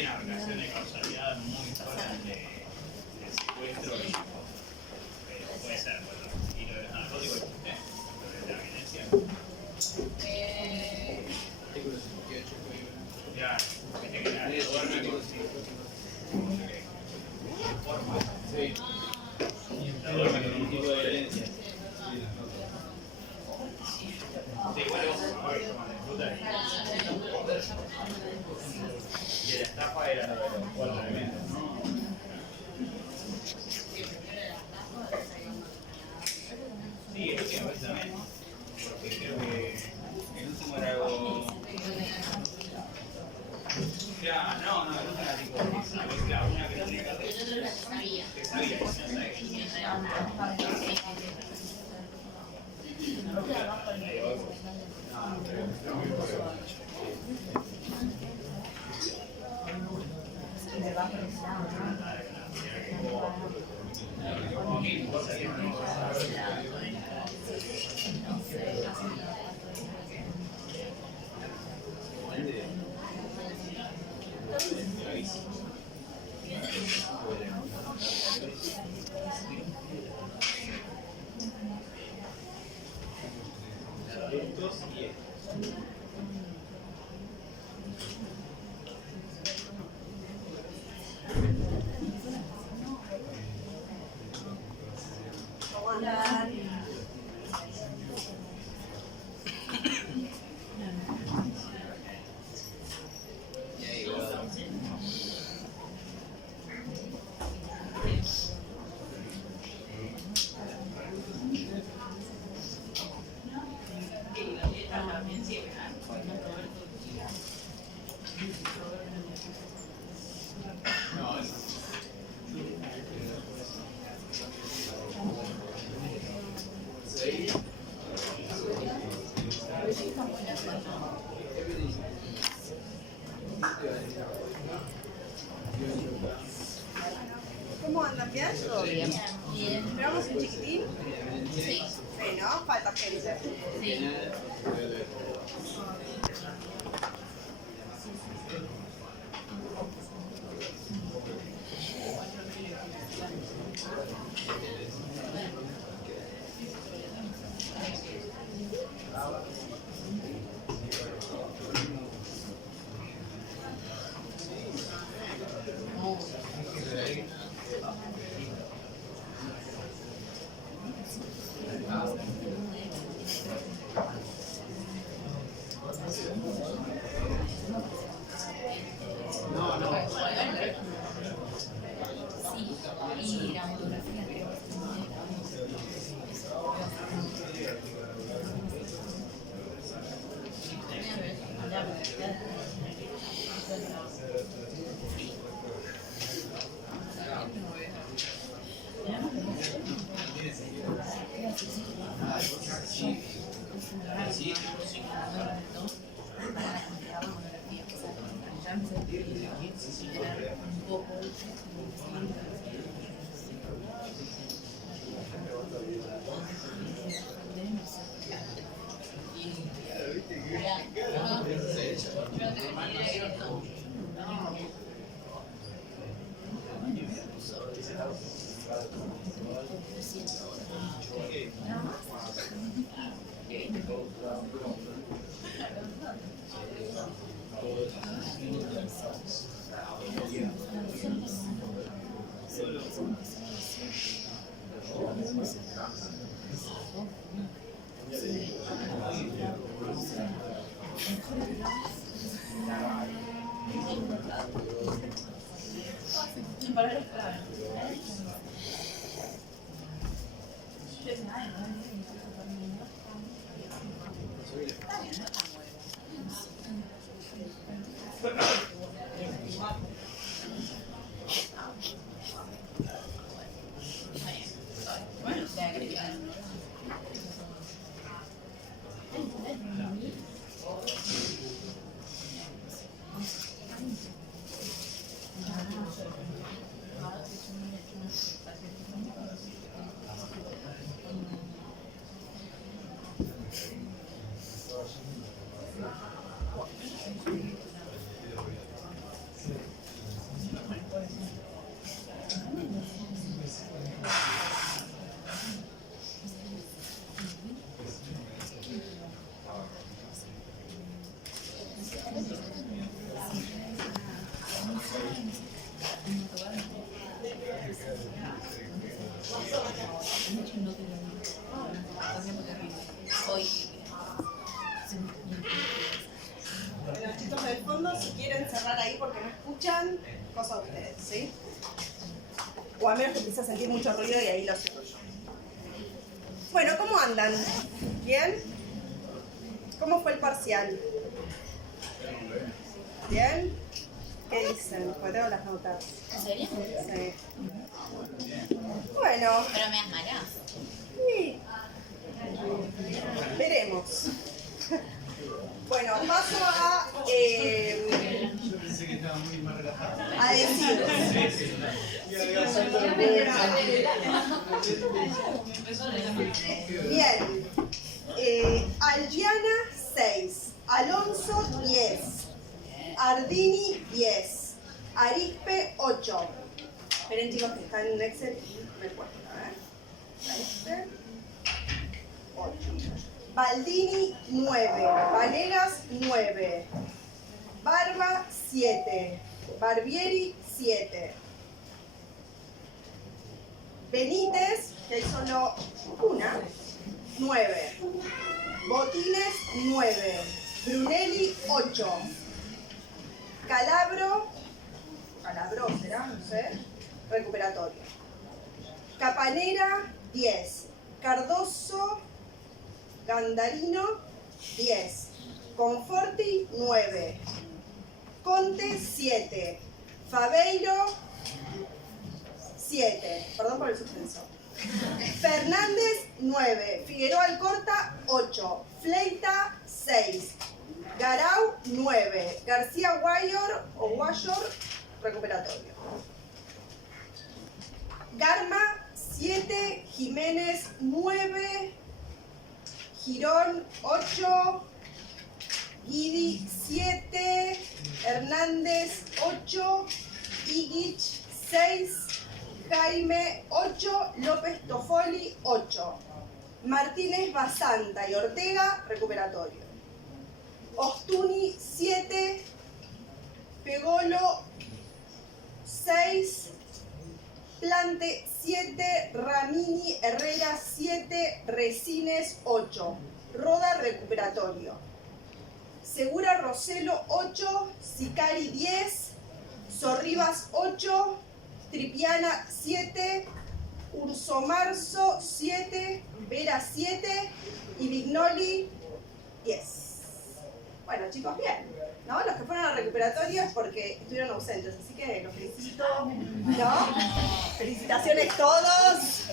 hay una relación de causalidad muy fuerte del secuestro y puede ser, bueno, y lo de los narcóticos existe, lo de la violencia. Artículo 58. Ya, viste que la duerme con forma. Sí. La duerme con un tipo de violencia. Sí, igual vos, a ver, toma, disfruta. Y la estafa era lo de los 4 elementos, ¿no? Sí, el último vez también. Porque creo que el último era algo. Ya, no, el último era tipo. Claro, una que no tenía que hacer. Que sabía, que no sabía. Adultos y ¿Cómo andan? ¿Bien? Todo bien. Bien. ¿Esperamos un chiquitín? Sí. Sí, ¿no? Falta gente. Sí. Sí, y la fotografía creo que es muy un poco Hoy. Bueno, chicos del fondo, si quieren cerrar ahí porque no escuchan, cosa de ustedes, ¿sí? O a menos que empiece a sentir mucho ruido y ahí lo cierro yo. Bueno, ¿cómo andan? ¿Bien? ¿Cómo fue el parcial? ¿Bien? ¿Qué dicen? Pues tengo las notas. ¿En serio? Sí. Bueno, Pero me das mala. sí. Veremos. Bueno, paso a decir. Bien. Algiana 6, Alonso 10, Ardini 10, Arispe 8. Esperen chicos que está en Excel y me cuesta, Arispe 8. Baldini 9, Vanegas 9, Barba 7, Barbieri 7, Benítez, que hay solo una, 9, Botines 9, Brunelli 8, Calabro será, no sé, recuperatorio, Capanera 10, Cardoso Gandarino 10, Conforti 9, Conte 7, Fabeiro 7, perdón por el suspenso, Fernández 9, Figueroa Alcorta 8, Fleita 6, Garau 9, García Guayor o Guayor recuperatorio, Garma 7, Jiménez 9, Girón 8, Guidi 7, Hernández 8, Igic 6, Jaime 8, López Tofoli 8, Martínez Basanta y Ortega recuperatorio, Ostuni 7, Pegolo 6, Plante 7, Ramini Herrera 7, Resines 8, Roda recuperatorio, Segura Roselo 8, Sicari 10, Sorribas 8, Tripiana 7, Ursomarzo 7, Vera 7 y Vignoli 10. Bueno chicos, bien, ¿no? Los que fueron a recuperatorio es porque estuvieron ausentes, así que los felicito, ¿no? Felicitaciones todos.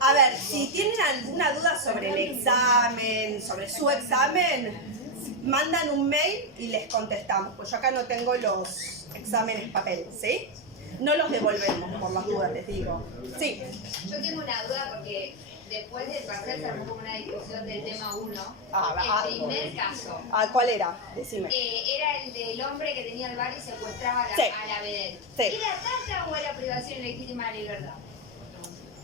A ver, si tienen alguna duda sobre el examen, sobre su examen, mandan un mail y les contestamos, pues yo acá no tengo los exámenes papel, ¿sí? No los devolvemos por las dudas, les digo. Sí. Yo tengo una duda porque después del parcial se armó como una discusión del tema 1. El primer caso. ¿Cuál era? Decime. Era el del hombre que tenía el bar y secuestraba a la vedette. Sí. ¿Era trata o era privación ilegítima de libertad?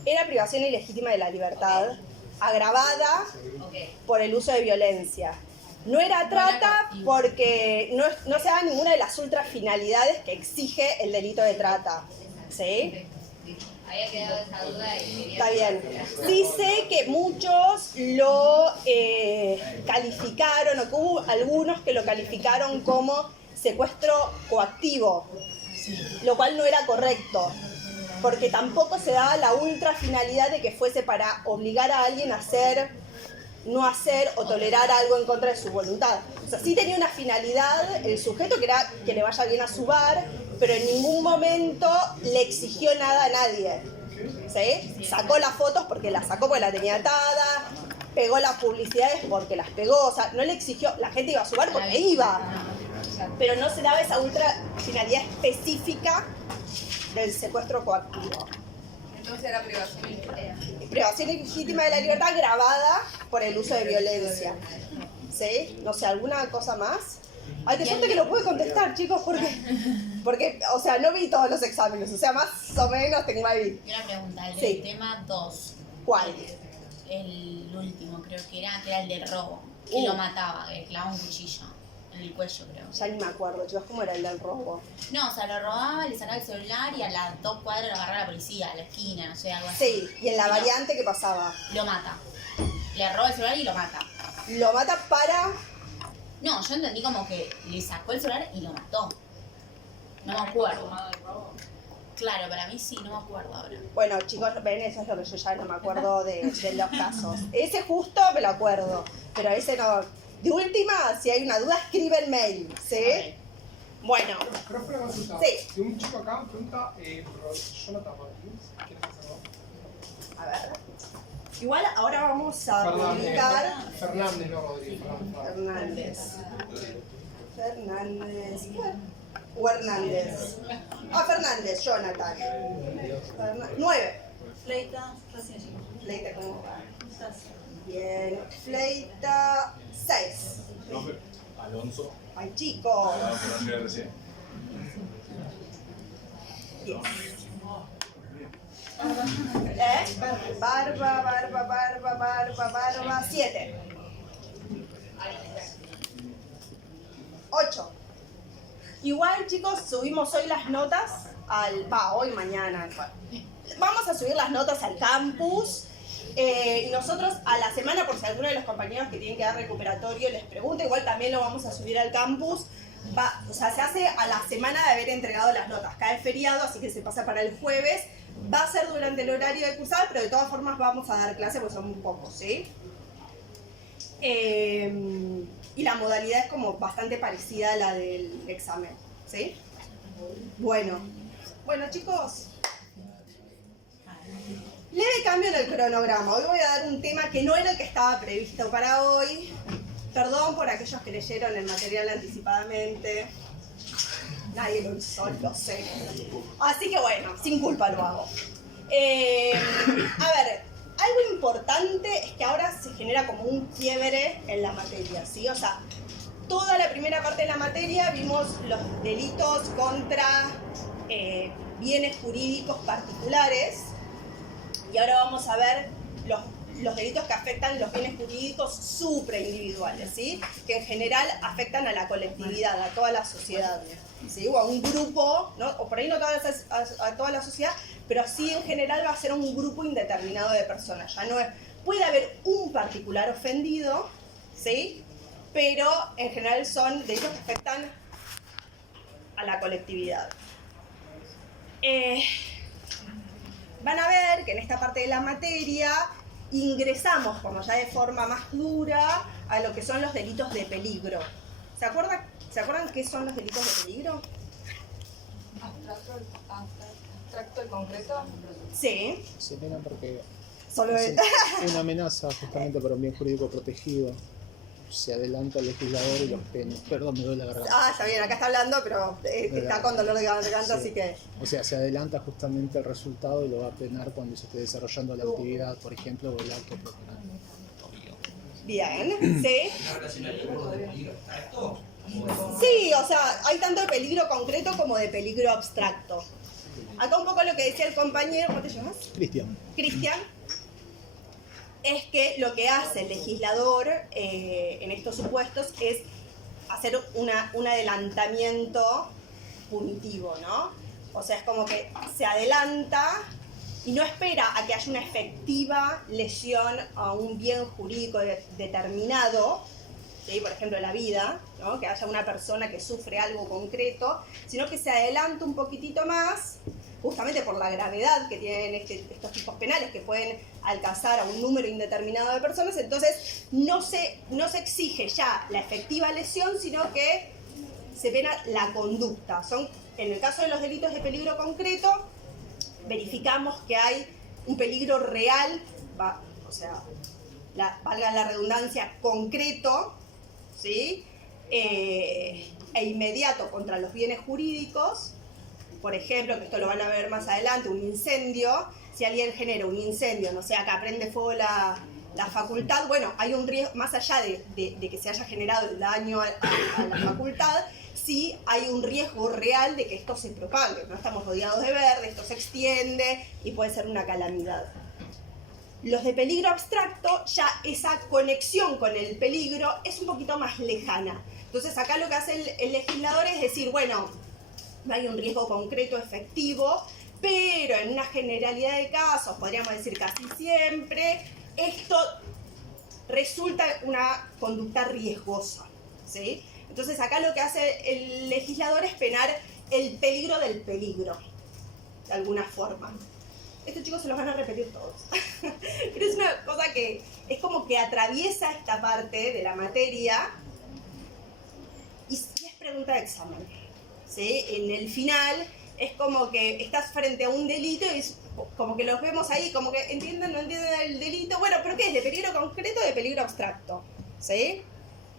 Era privación ilegítima de la libertad, agravada por el uso de violencia. No era trata porque no se da ninguna de las ultrafinalidades que exige el delito de trata. ¿Sí? Había quedado esa duda y quería... Está bien. Sí sé que muchos lo calificaron, o que hubo algunos que lo calificaron como secuestro coactivo, lo cual no era correcto, porque tampoco se daba la ultrafinalidad de que fuese para obligar a alguien a hacer, no hacer o tolerar algo en contra de su voluntad. O sea, sí tenía una finalidad el sujeto, que era que le vaya bien a su bar, pero en ningún momento le exigió nada a nadie. ¿Sí? Sacó las fotos porque las sacó porque la tenía atada, pegó las publicidades porque las pegó, o sea, no le exigió, la gente iba a su bar porque iba, pero no se daba esa ultra finalidad específica del secuestro coactivo. Entonces era privación ilegítima. Privación ilegítima de la libertad agravada por el uso de violencia. ¿Sí? No sé, ¿alguna cosa más? Ay, te suerte que lo pude contestar, chicos, porque, o sea, no vi todos los exámenes, o sea, más o menos tengo ahí. Y una pregunta, el Sí. del tema 2. ¿Cuál? El último, creo que era el del robo. Que lo mataba, que le clavaba un cuchillo. en el cuello, creo. Ya ni me acuerdo, chicos, ¿cómo era el del robo? No, o sea, lo robaba, le sacaba el celular y a las 2 cuadras lo agarraba la policía, a la esquina, no sé, algo así. Sí, y en la variante, ¿qué pasaba? Lo mata. Le roba el celular y lo mata. Lo mata para... No, yo entendí como que le sacó el celular y lo mató. No me acuerdo. Claro, para mí sí, no me acuerdo ahora. Bueno, chicos, ven, eso es lo que yo ya no me acuerdo de los casos. Ese justo me lo acuerdo, pero ese no. De última, si hay una duda, escribe el mail, ¿sí? Okay. Bueno. Profe, una consulta. Sí. De un chico acá pregunta, Jonathan Martins, ¿quién es ese, no? A ver. Igual ahora vamos a publicar... Fernández, no Rodríguez. Fernández. O Hernández. Fernández, Jonathan. 9. Fleita, recién llegó. Fleita, ¿cómo va? Bien. Fleita, 6. Profe, Alonso. Ay, chicos. Por recién. 10. Barba, 7. 8. Igual, chicos, subimos hoy las notas hoy, mañana. Vamos a subir las notas al campus. Y nosotros a la semana, por si alguno de los compañeros que tienen que dar recuperatorio les pregunta, igual también lo vamos a subir al campus. O sea, se hace a la semana de haber entregado las notas. Cae feriado, así que se pasa para el jueves. Va a ser durante el horario de cursada, pero de todas formas vamos a dar clase, porque son muy pocos, ¿sí? Y la modalidad es como bastante parecida a la del examen, ¿sí? Bueno, chicos. Leve cambio en el cronograma. Hoy voy a dar un tema que no era el que estaba previsto para hoy. Perdón por aquellos que leyeron el material anticipadamente. Nadie lo hizo, lo sé. Así que bueno, sin culpa lo hago. A ver, algo importante es que ahora se genera como un quiebre en la materia, ¿sí? O sea, toda la primera parte de la materia vimos los delitos contra bienes jurídicos particulares. Y ahora vamos a ver los delitos que afectan los bienes jurídicos supraindividuales, ¿sí? Que en general afectan a la colectividad, a toda la sociedad, ¿sí? O a un grupo, ¿no? O por ahí no a toda la sociedad, pero sí en general va a ser un grupo indeterminado de personas. Ya no es, puede haber un particular ofendido, ¿sí? Pero en general son delitos que afectan a la colectividad. Van a ver que en esta parte de la materia ingresamos, como ya de forma más dura, a lo que son los delitos de peligro. ¿Se acuerdan qué son los delitos de peligro? Abstracto y concreto. Sí. Se pena porque Solo es una amenaza justamente para un bien jurídico protegido. Se adelanta el legislador y los pena. Perdón, me duele la garganta. Está bien, acá está hablando, pero está con dolor de garganta, Sí. así que... O sea, se adelanta justamente el resultado y lo va a penar cuando se esté desarrollando la actividad, por ejemplo, o el acto preparatorio. Bien, ¿sí? Sí, o sea, hay tanto de peligro concreto como de peligro abstracto. Acá un poco lo que decía el compañero, ¿cómo te llamas? Cristian. Cristian, es que lo que hace el legislador en estos supuestos es hacer un adelantamiento punitivo, ¿no? O sea, es como que se adelanta y no espera a que haya una efectiva lesión a un bien jurídico determinado, ¿sí? Por ejemplo, la vida, ¿no? Que haya una persona que sufre algo concreto, sino que se adelanta un poquitito más, justamente por la gravedad que tienen estos tipos penales, que pueden alcanzar a un número indeterminado de personas. Entonces no se exige ya la efectiva lesión, sino que se pena la conducta. En el caso de los delitos de peligro concreto, verificamos que hay un peligro real, o sea, valga la redundancia, concreto, ¿sí? E inmediato contra los bienes jurídicos. Por ejemplo, que esto lo van a ver más adelante, un incendio. Si alguien genera un incendio, no sé, acá prende fuego la facultad, bueno, hay un riesgo, más allá de que se haya generado el daño a la facultad, sí hay un riesgo real de que esto se propague. No estamos rodeados de verde, esto se extiende y puede ser una calamidad. Los de peligro abstracto, ya esa conexión con el peligro es un poquito más lejana. Entonces acá lo que hace el legislador es decir, bueno, no hay un riesgo concreto efectivo, pero en una generalidad de casos, podríamos decir casi siempre, esto resulta una conducta riesgosa, ¿sí? Entonces acá lo que hace el legislador es penar el peligro del peligro, de alguna forma. Estos chicos se los van a repetir todos. Pero es una cosa que es como que atraviesa esta parte de la materia y es pregunta de examen, ¿sí? En el final es como que estás frente a un delito y es como que los vemos ahí, como que entienden, no entienden el delito. Bueno, ¿pero qué es? ¿De peligro concreto o de peligro abstracto? ¿Sí?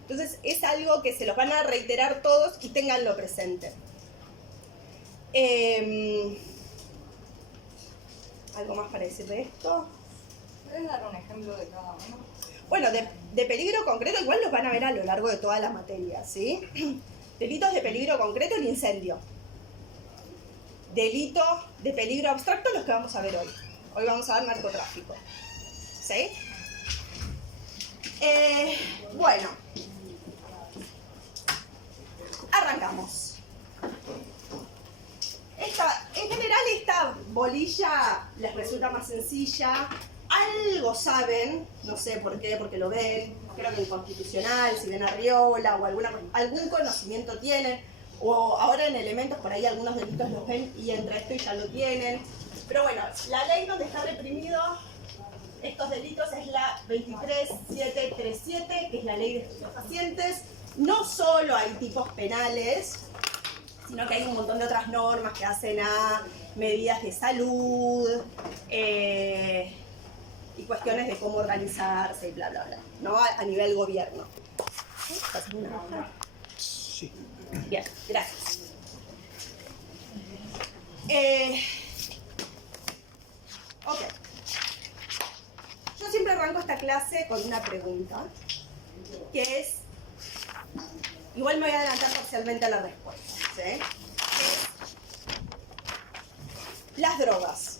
Entonces es algo que se los van a reiterar todos y ténganlo presente. ¿Algo más para decir de esto? ¿Puedes dar un ejemplo de cada uno? Bueno, de peligro concreto igual los van a ver a lo largo de toda la materia, ¿sí? Delitos de peligro concreto, el incendio. Delitos de peligro abstracto, los que vamos a ver hoy. Hoy vamos a ver narcotráfico. ¿Sí? Bueno. Arrancamos. En general esta bolilla les resulta más sencilla. Algo saben, no sé por qué, porque lo ven, creo que en Constitucional, si ven Arriola o algún conocimiento tienen, o ahora en Elementos por ahí algunos delitos los ven y entra esto y ya lo tienen. Pero bueno, la ley donde está reprimido estos delitos es la 23737, que es la ley de estupefacientes. No solo hay tipos penales, sino que hay un montón de otras normas que hacen a medidas de salud, y cuestiones de cómo organizarse y bla, bla, bla, ¿no? A nivel gobierno. ¿Pasas una hoja? Sí. Bien, gracias. Ok. Yo siempre arranco esta clase con una pregunta, que es, igual me voy a adelantar parcialmente a la respuesta, ¿sí? Que es, ¿las drogas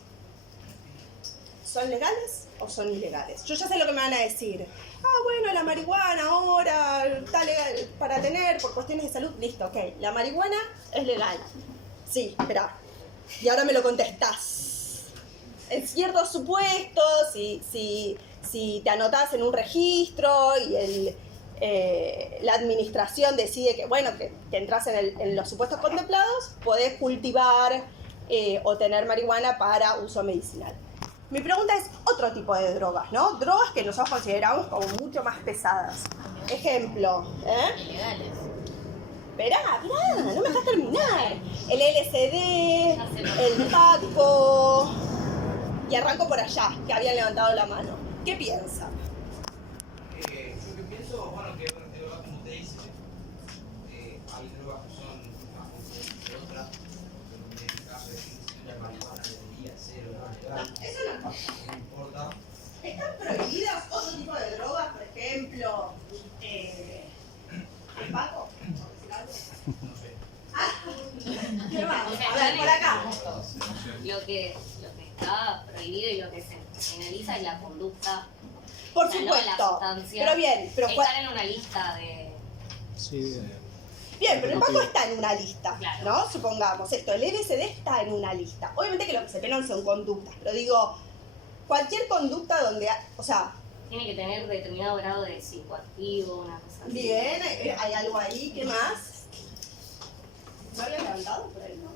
son legales o son ilegales? Yo ya sé lo que me van a decir. Ah, bueno, la marihuana ahora está legal para tener por cuestiones de salud. Listo, ok. La marihuana es legal. Sí, espera. Y ahora me lo contestás. En ciertos supuestos, si te anotás en un registro y la administración decide que, bueno, que entras en los supuestos contemplados, podés cultivar o tener marihuana para uso medicinal. Mi pregunta es otro tipo de drogas, ¿no? Drogas que nosotros consideramos como mucho más pesadas. Ejemplo, Ilegales. Esperá, no me dejas terminar. El LSD, el Paco. Y arranco por allá, que habían levantado la mano. ¿Qué piensan? Yo que pienso, bueno, que drogas, como usted dice, hay drogas que son más potentes que otras. En el caso de la marihuana debería ser o no legal. Eso no importa. No importa. ¿Están prohibidas otro tipo de drogas? Por ejemplo, el Paco. No sé. ¿Qué más? A ver, por acá. Lo que está prohibido y lo que se penaliza es la conducta. Por o sea, no supuesto. la sustancia. Pero bien, pero estar en una lista de. Sí. bien, pero el Paco está en una lista, Claro. ¿no? Supongamos esto, el LSD está en una lista. Obviamente que lo que se penan son conductas, pero digo, cualquier conducta donde, o sea, Tiene que tener determinado grado de psicoactivo, una cosa así. bien, hay algo ahí, ¿qué más? ¿No habían levantado por ahí, no?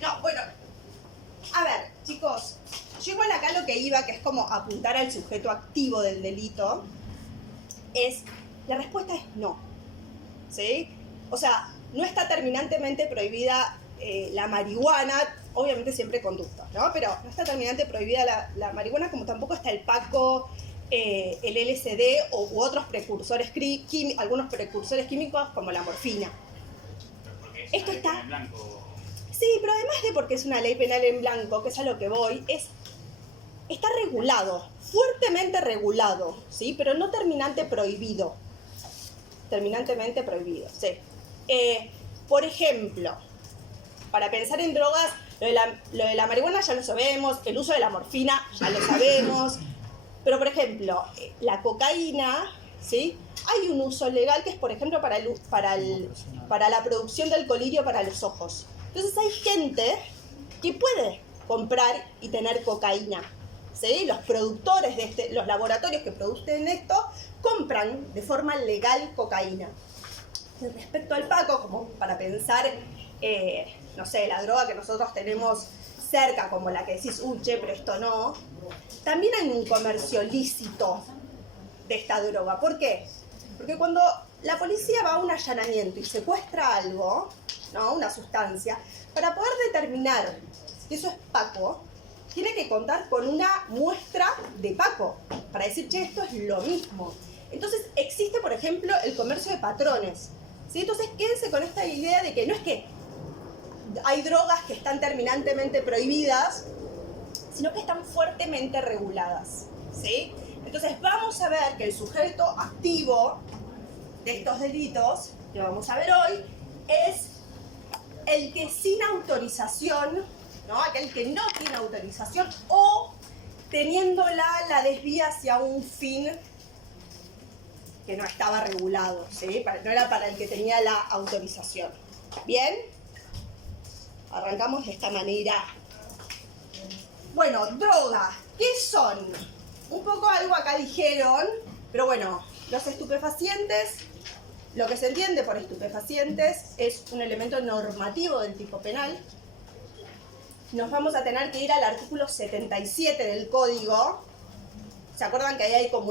No, bueno, a ver, chicos, yo igual acá lo que iba, que es como apuntar al sujeto activo del delito, la respuesta es no, ¿sí? O sea, no está terminantemente prohibida la marihuana, obviamente siempre conductas, ¿no? Pero no está terminantemente prohibida la marihuana, como tampoco está el Paco, el LSD u otros precursores algunos precursores químicos como la morfina. Esto está... en blanco. Sí, pero además de porque es una ley penal en blanco, que es a lo que voy, está regulado, fuertemente regulado, ¿sí? Pero no terminante prohibido. Terminantemente prohibido, sí. Por ejemplo, para pensar en drogas, lo de la marihuana ya lo sabemos, el uso de la morfina ya lo sabemos, pero por ejemplo, la cocaína, ¿sí? hay un uso legal que es, por ejemplo, para la producción del colirio para los ojos. Entonces hay gente que puede comprar y tener cocaína. ¿Sí? Los productores los laboratorios que producen esto, compran de forma legal cocaína. Respecto al Paco, como para pensar, no sé, la droga que nosotros tenemos cerca, como la que decís, che, pero esto no, también hay un comercio lícito de esta droga. ¿Por qué? Porque cuando la policía va a un allanamiento y secuestra algo, ¿no? Una sustancia, para poder determinar si eso es Paco, tiene que contar con una muestra de Paco, para decir, che, esto es lo mismo. Entonces existe, por ejemplo, el comercio de patrones. ¿Sí? Entonces quédense con esta idea de que no es que hay drogas que están terminantemente prohibidas, sino que están fuertemente reguladas. ¿Sí? Entonces vamos a ver que el sujeto activo de estos delitos, que vamos a ver hoy, es el que sin autorización, ¿no? Aquel que no tiene autorización o teniéndola la desvía hacia un fin que no estaba regulado, ¿sí? No era para el que tenía la autorización. ¿Bien? Arrancamos de esta manera. Bueno, drogas, ¿qué son? Un poco algo acá dijeron, pero bueno, los estupefacientes, lo que se entiende por estupefacientes es un elemento normativo del tipo penal. Nos vamos a tener que ir al artículo 77 del código. ¿Se acuerdan que ahí hay como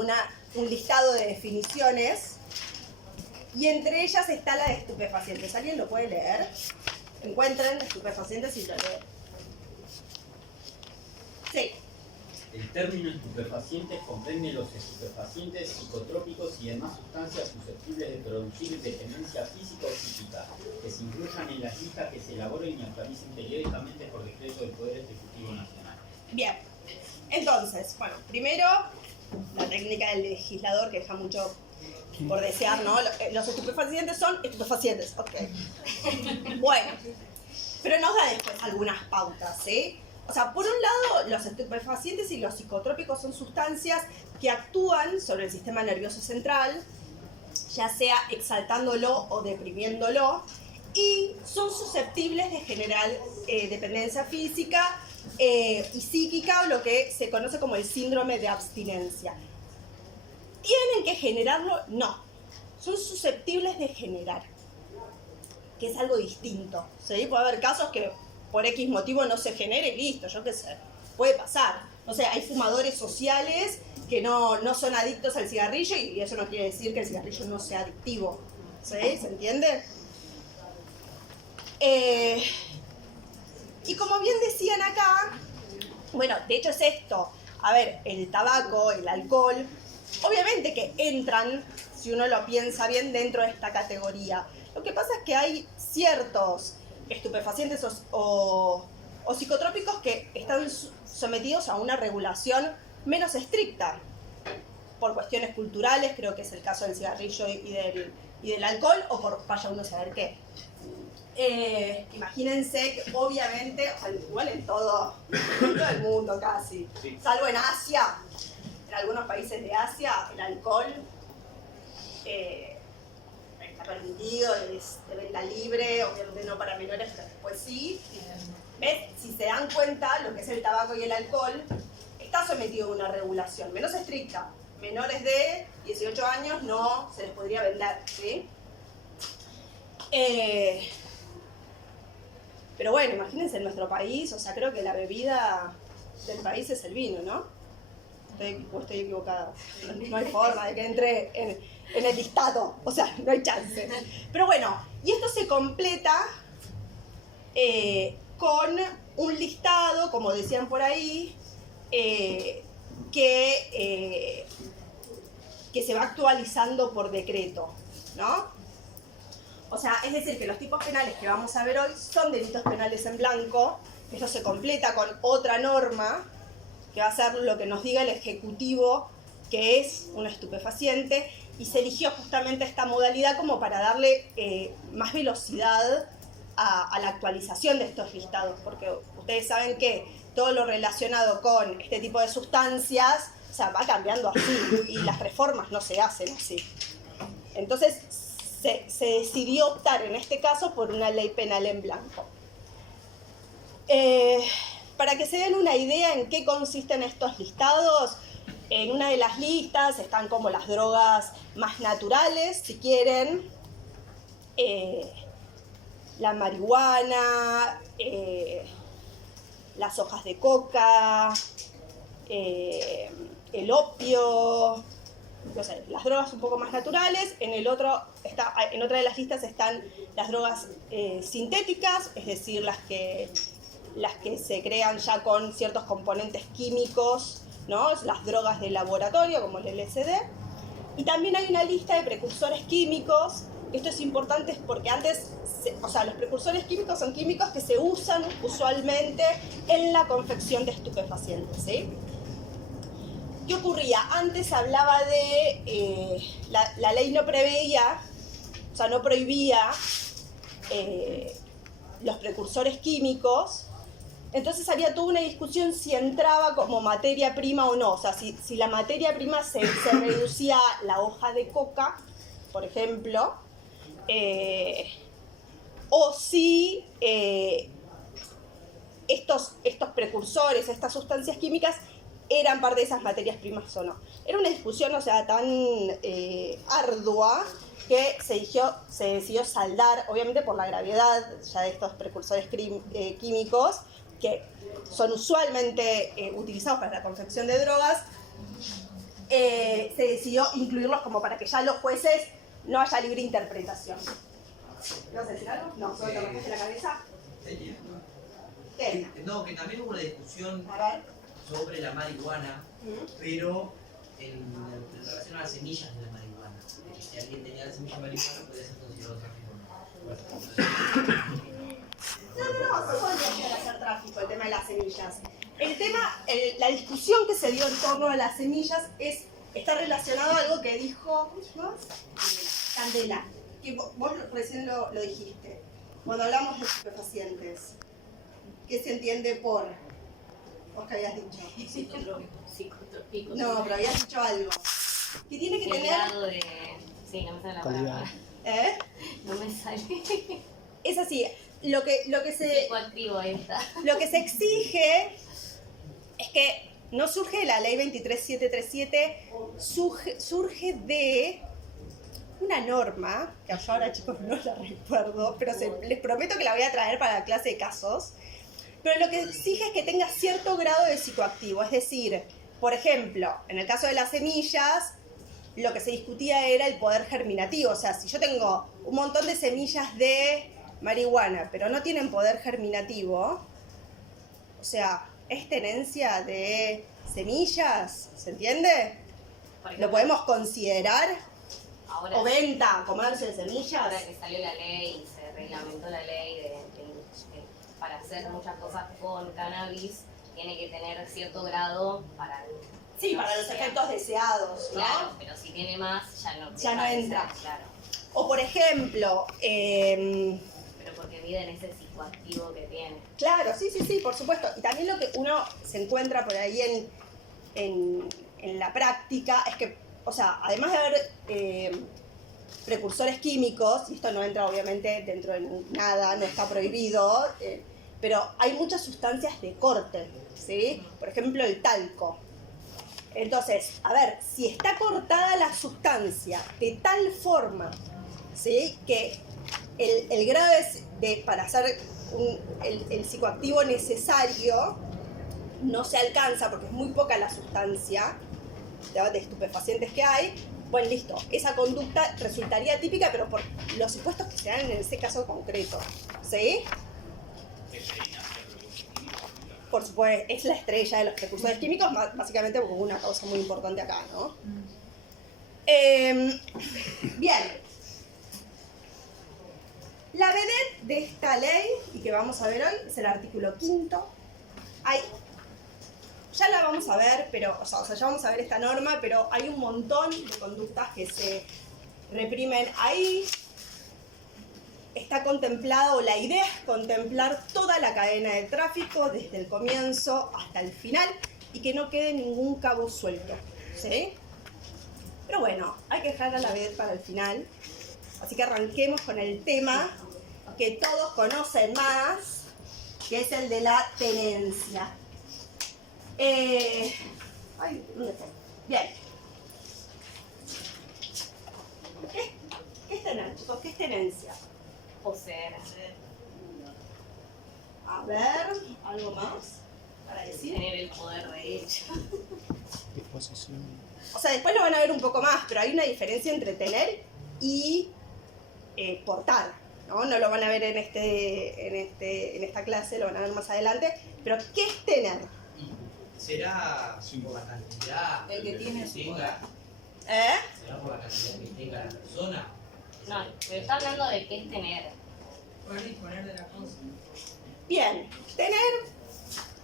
un listado de definiciones? Y entre ellas está la de estupefacientes. ¿Alguien lo puede leer? Encuentren estupefacientes y lo leen. Sí. El término estupefacientes comprende los estupefacientes psicotrópicos y demás sustancias susceptibles de producir dependencia física o psíquica, que se incluyan en las listas que se elaboren y actualicen periódicamente por decreto del Poder Ejecutivo Nacional. Bien. Entonces, bueno, primero, la técnica del legislador que deja mucho por desear, ¿no? Los estupefacientes son estupefacientes, ok. Bueno, pero nos da después algunas pautas, ¿sí? O sea, por un lado, los estupefacientes y los psicotrópicos son sustancias que actúan sobre el sistema nervioso central, ya sea exaltándolo o deprimiéndolo, y son susceptibles de generar dependencia física y psíquica, o lo que se conoce como el síndrome de abstinencia. ¿Tienen que generarlo? No. Son susceptibles de generar, que es algo distinto. ¿Sí? Puede haber casos que por X motivo no se genere y listo, yo qué sé. Puede pasar. O sea, hay fumadores sociales que no son adictos al cigarrillo y eso no quiere decir que el cigarrillo no sea adictivo. ¿Sí? ¿Se entiende? Y como bien decían acá, bueno, de hecho es esto. A ver, el tabaco, el alcohol, obviamente que entran, si uno lo piensa bien, dentro de esta categoría. Lo que pasa es que hay ciertos estupefacientes o psicotrópicos que están sometidos a una regulación menos estricta por cuestiones culturales, creo que es el caso del cigarrillo y del alcohol, o por vaya uno a saber qué. Imagínense que obviamente, o sea, igual en todo el mundo casi, sí, salvo en Asia, en algunos países de Asia, el alcohol está permitido, es de venta libre, obviamente no para menores, pero después sí. ¿Ves? Si se dan cuenta, lo que es el tabaco y el alcohol está sometido a una regulación menos estricta. Menores de 18 años no se les podría vender, ¿sí? Pero bueno, imagínense en nuestro país, o sea, creo que la bebida del país es el vino, ¿no? Estoy equivocada. No hay forma de que entre en el listado, o sea, no hay chance. Pero bueno, y esto se completa con un listado, como decían por ahí, que se va actualizando por decreto, ¿no? O sea, es decir, que los tipos penales que vamos a ver hoy son delitos penales en blanco. Esto se completa con otra norma, que va a ser lo que nos diga el Ejecutivo, que es un estupefaciente, y se eligió justamente esta modalidad como para darle más velocidad a la actualización de estos listados, porque ustedes saben que todo lo relacionado con este tipo de sustancias, o sea, va cambiando así, y las reformas no se hacen así. Entonces se decidió optar en este caso por una ley penal en blanco. Para que se den una idea en qué consisten estos listados, en una de las listas están como las drogas más naturales, si quieren, la marihuana, las hojas de coca, el opio, no sé, las drogas un poco más naturales. En otra de las listas están las drogas sintéticas, es decir, las que se crean ya con ciertos componentes químicos, ¿no? Las drogas de laboratorio, como el LSD. Y también hay una lista de precursores químicos. Esto es importante porque antes, los precursores químicos son químicos que se usan usualmente en la confección de estupefacientes, ¿sí? ¿Qué ocurría? Antes hablaba de la ley no preveía, no prohibía los precursores químicos. Entonces había toda una discusión si entraba como materia prima o no. O sea, si la materia prima se reducía a la hoja de coca, por ejemplo, o si estos precursores, estas sustancias químicas, eran parte de esas materias primas o no. Era una discusión, tan ardua que se decidió saldar, obviamente por la gravedad ya de estos precursores químicos, que son usualmente utilizados para la confección de drogas. Se decidió incluirlos como para que ya los jueces no haya libre interpretación. ¿Me vas a decir algo? No, solo te rascaste la cabeza. ¿Qué? No, que también hubo una discusión sobre la marihuana, pero en relación a las semillas de la marihuana. Si alguien tenía la semilla de marihuana, podía ser considerado tráfico. No, se podría llegar a hacer tráfico el tema de las semillas. La discusión que se dio en torno a las semillas está relacionado a algo que dijo, ¿cómo se llama? Candela, que vos recién lo dijiste, cuando hablamos de estupefacientes. ¿Qué se entiende por? ¿Vos qué habías dicho? Psicotrópico. No, pero habías dicho algo. Que tiene que tener... grado de... Sí, no me sale la palabra. No me sale. Es así. Lo que se exige es que no surge de la ley 23737, surge de una norma, que yo ahora, chicos, no la recuerdo, pero les prometo que la voy a traer para la clase de casos. Pero lo que exige es que tenga cierto grado de psicoactivo, es decir, por ejemplo, en el caso de las semillas, lo que se discutía era el poder germinativo. O sea, si yo tengo un montón de semillas de marihuana, pero no tienen poder germinativo, o sea, es tenencia de semillas, ¿se entiende? ¿Lo podemos considerar? Ahora, ¿O venta, comercio de semillas? Ahora que salió la ley, se reglamentó la ley de para hacer muchas cosas con cannabis, tiene que tener cierto grado para... Sí, para los efectos deseados, ¿no? Claro, pero si tiene más, ya no entra. Claro. O por ejemplo... pero porque miden ese psicoactivo que tiene. Claro, sí, por supuesto. Y también lo que uno se encuentra por ahí en la práctica es que, o sea, además de haber precursores químicos, y esto no entra obviamente dentro de nada, no está prohibido, pero hay muchas sustancias de corte, ¿sí? Por ejemplo, el talco. Entonces, a ver, si está cortada la sustancia de tal forma, ¿sí?, que el grado para hacer el psicoactivo necesario no se alcanza, porque es muy poca la sustancia de estupefacientes que hay, bueno, listo, esa conducta resultaría típica, pero por los supuestos que se dan en ese caso concreto, ¿sí? Por supuesto, es la estrella de los precursores químicos, básicamente porque hubo una causa muy importante acá, ¿no? Bien. La vedette de esta ley, y que vamos a ver hoy, es el artículo 5º. Ya la vamos a ver, pero, o sea, ya vamos a ver esta norma, pero hay un montón de conductas que se reprimen ahí. Está contemplado, la idea es contemplar toda la cadena de tráfico, desde el comienzo hasta el final, y que no quede ningún cabo suelto, ¿sí? Pero bueno, hay que dejar a la vez para el final. Así que arranquemos con el tema que todos conocen más, que es el de la tenencia. Ay, ¿dónde fue? Bien. ¿Qué es tener, chicos? ¿Qué es tenencia? Poseer. A ver, ¿algo más para decir? Tener el poder de hecho. Disposición. O sea, después lo van a ver un poco más, pero hay una diferencia entre tener y portar, ¿no? No lo van a ver en esta clase, lo van a ver más adelante. Pero, ¿qué es tener? ¿Será por la cantidad El que tiene su tenga? ¿Será por la cantidad que tenga la persona? No, pero está hablando de qué es tener. Poder disponer de la cosa. Bien,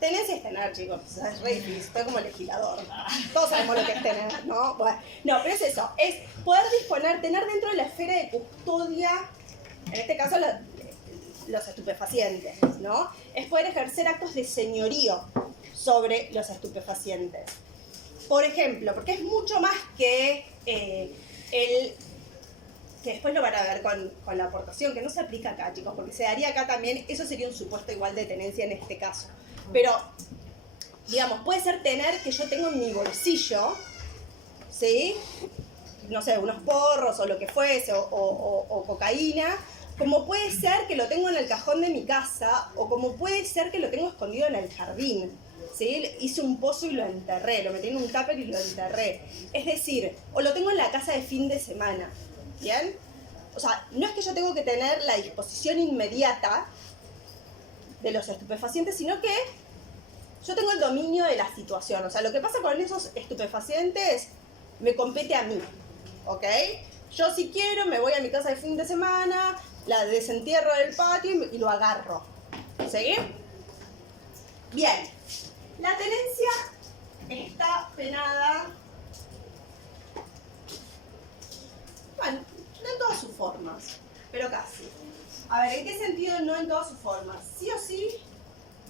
tenencia es tener, chicos, o sea, es re difícil, estoy como legislador. Todos sabemos lo que es tener, ¿no? Bueno, no, pero es eso, es poder disponer, tener dentro de la esfera de custodia, en este caso los estupefacientes, ¿no? Es poder ejercer actos de señorío sobre los estupefacientes. Por ejemplo, porque es mucho más que que después lo van a ver con la aportación, que no se aplica acá, chicos, porque se daría acá también, eso sería un supuesto igual de tenencia en este caso. Pero, digamos, puede ser tener que yo tengo en mi bolsillo, ¿sí? No sé, unos porros o lo que fuese, o cocaína, como puede ser que lo tengo en el cajón de mi casa, o como puede ser que lo tengo escondido en el jardín, ¿sí? Hice un pozo y lo enterré, lo metí en un tupper y lo enterré. Es decir, o lo tengo en la casa de fin de semana, ¿bien? O sea, no es que yo tengo que tener la disposición inmediata de los estupefacientes, sino que yo tengo el dominio de la situación. O sea, lo que pasa con esos estupefacientes me compete a mí, ¿ok? Yo si quiero me voy a mi casa de fin de semana, la desentierro del patio y lo agarro, ¿sí? Bien, la tenencia está penada, bueno, no en todas sus formas, pero casi. A ver, ¿en qué sentido no en todas sus formas? Sí o sí,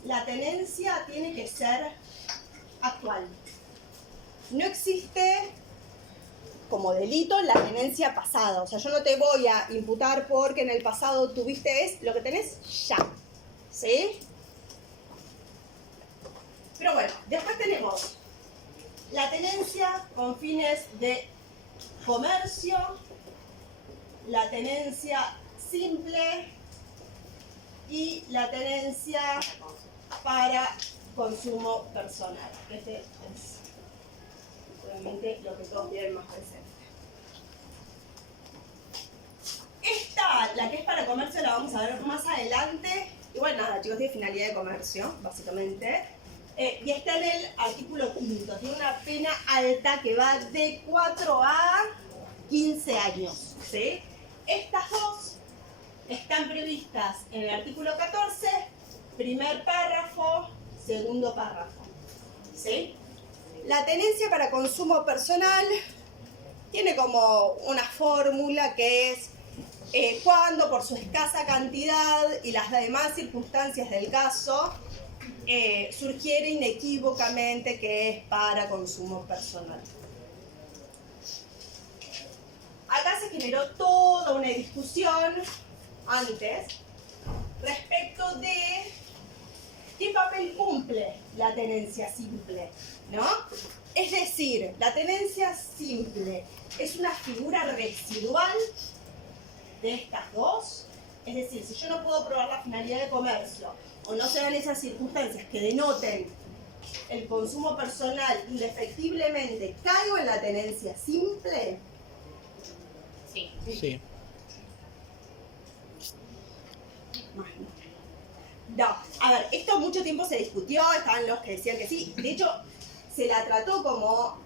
la tenencia tiene que ser actual. No existe como delito la tenencia pasada. O sea, yo no te voy a imputar porque en el pasado tuviste lo que tenés ya. ¿Sí? Pero bueno, después tenemos la tenencia con fines de comercio, la tenencia simple y la tenencia para consumo personal. Este es obviamente lo que todos tienen más presente. Esta, la que es para comercio, la vamos a ver más adelante. Y bueno, nada, chicos, tiene finalidad de comercio, básicamente. Y está en el artículo 5. Tiene una pena alta que va de 4 a 15 años. ¿Sí? Estas dos están previstas en el artículo 14, primer párrafo, segundo párrafo. ¿Sí? La tenencia para consumo personal tiene como una fórmula que es cuando por su escasa cantidad y las demás circunstancias del caso surgiere inequívocamente que es para consumo personal. Acá se generó toda una discusión antes respecto de qué papel cumple la tenencia simple, ¿no? Es decir, la tenencia simple es una figura residual de estas dos. Es decir, si yo no puedo probar la finalidad de comercio o no se dan esas circunstancias que denoten el consumo personal indefectiblemente, ¿caigo en la tenencia simple? Sí. Sí. No, a ver, esto mucho tiempo se discutió, estaban los que decían que sí. De hecho, se la trató como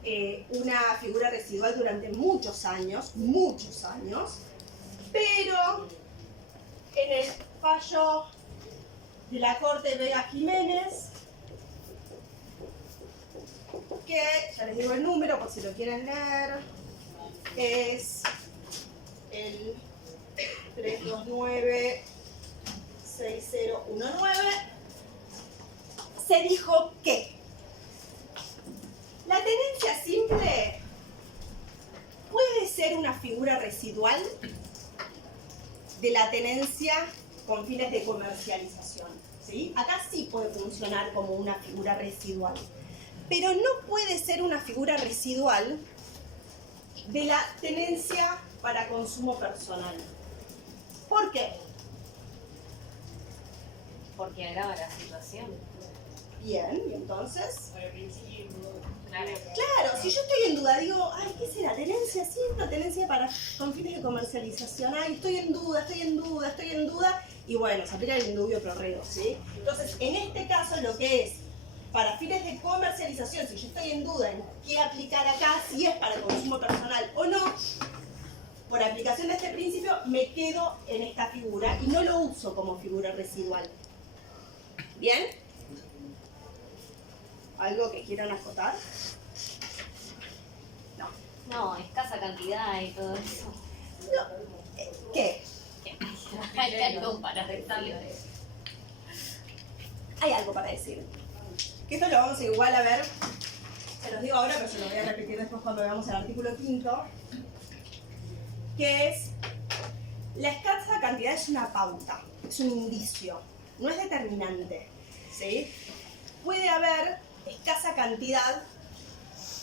una figura residual durante muchos años, pero en el fallo de la Corte Vega Jiménez, que ya les digo el número por si lo quieren leer, es el 329-6019, se dijo que la tenencia simple ser una figura residual de la tenencia con fines de comercialización, ¿sí? Acá sí puede funcionar como una figura residual, pero no puede ser una figura residual de la tenencia para consumo personal. ¿Por qué? Porque agrava la situación. Bien, y entonces... Claro. Claro, si yo estoy en duda, digo, ay, ¿qué será? ¿Tenencia? Sí, una tenencia con fines de comercialización. Ay, estoy en duda, y bueno, se aplica el indubio pro reo, ¿sí? Entonces, en este caso, lo que es para fines de comercialización, si yo estoy en duda en qué aplicar acá, si es para consumo personal o no, por aplicación de este principio, me quedo en esta figura y no lo uso como figura residual. ¿Bien? ¿Algo que quieran acotar? No. No, escasa cantidad y todo eso. No. ¿Qué? Hay algo para decirlo. Hay algo para decir. Que esto lo vamos a igual a ver, se los digo ahora, pero se lo voy a repetir después cuando veamos el artículo 5, que es, la escasa cantidad es una pauta, es un indicio, no es determinante, ¿sí? Puede haber escasa cantidad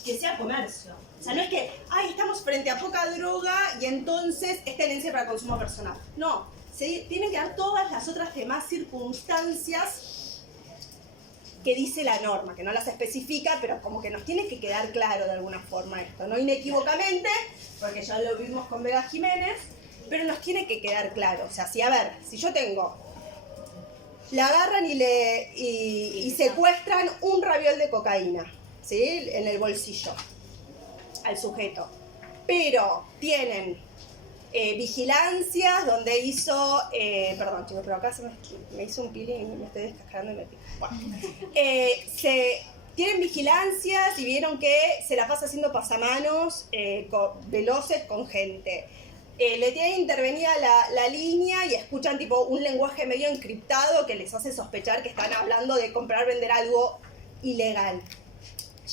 que sea comercio. O sea, no es que, ay, estamos frente a poca droga y entonces es tenencia para consumo personal. No, se tienen que dar todas las otras demás circunstancias que dice la norma, que no las especifica, pero como que nos tiene que quedar claro de alguna forma esto, no inequívocamente, porque ya lo vimos con Vega Jiménez, pero nos tiene que quedar claro. O sea, si, a ver, si yo tengo, la agarran y secuestran un raviol de cocaína, ¿sí? En el bolsillo, al sujeto, pero tienen vigilancias donde hizo, perdón chicos, pero acá me hizo un peeling y me estoy descascarando y me pico. Bueno, tienen vigilancias y vieron que se la pasa haciendo pasamanos veloces con gente. Le tienen intervenida la línea y escuchan tipo un lenguaje medio encriptado que les hace sospechar que están hablando de comprar, vender algo ilegal.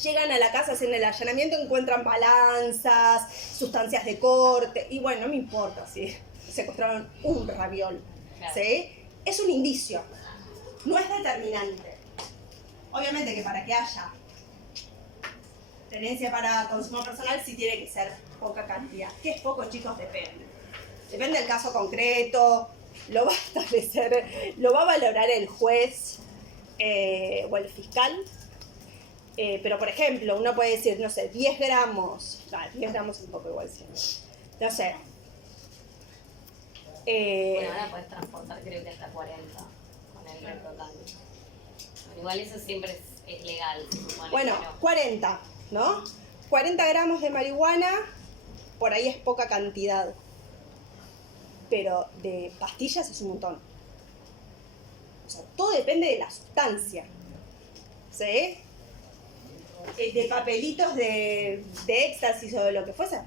Llegan a la casa, hacen el allanamiento, encuentran balanzas, sustancias de corte, y bueno, no me importa si secuestraron un raviol, ¿sí? Es un indicio, no es determinante. Obviamente que para que haya tenencia para consumo personal sí tiene que ser poca cantidad. ¿Qué es poco, chicos? Depende. Depende del caso concreto, lo va a establecer, lo va a valorar el juez o el fiscal. Pero, por ejemplo, uno puede decir, no sé, 10 gramos. No, 10 gramos es un poco igual, sí. No sé. Bueno, ahora puedes transportar creo que hasta 40 con el total. Bueno, igual eso siempre es legal, se supone. Bueno, pero... 40, ¿no? 40 gramos de marihuana, por ahí es poca cantidad. Pero de pastillas es un montón. O sea, todo depende de la sustancia. ¿Sí? De papelitos de éxtasis o de lo que fuese,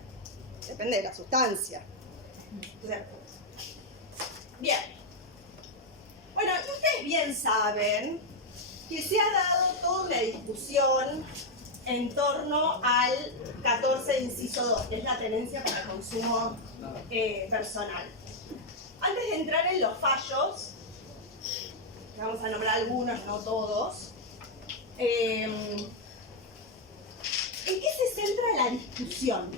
depende de la sustancia. O sea, bien. Bueno, y ustedes bien saben que se ha dado toda una discusión en torno al 14 inciso 2, que es la tenencia para consumo personal. Antes de entrar en los fallos, vamos a nombrar algunos, no todos, ¿en qué se centra la discusión?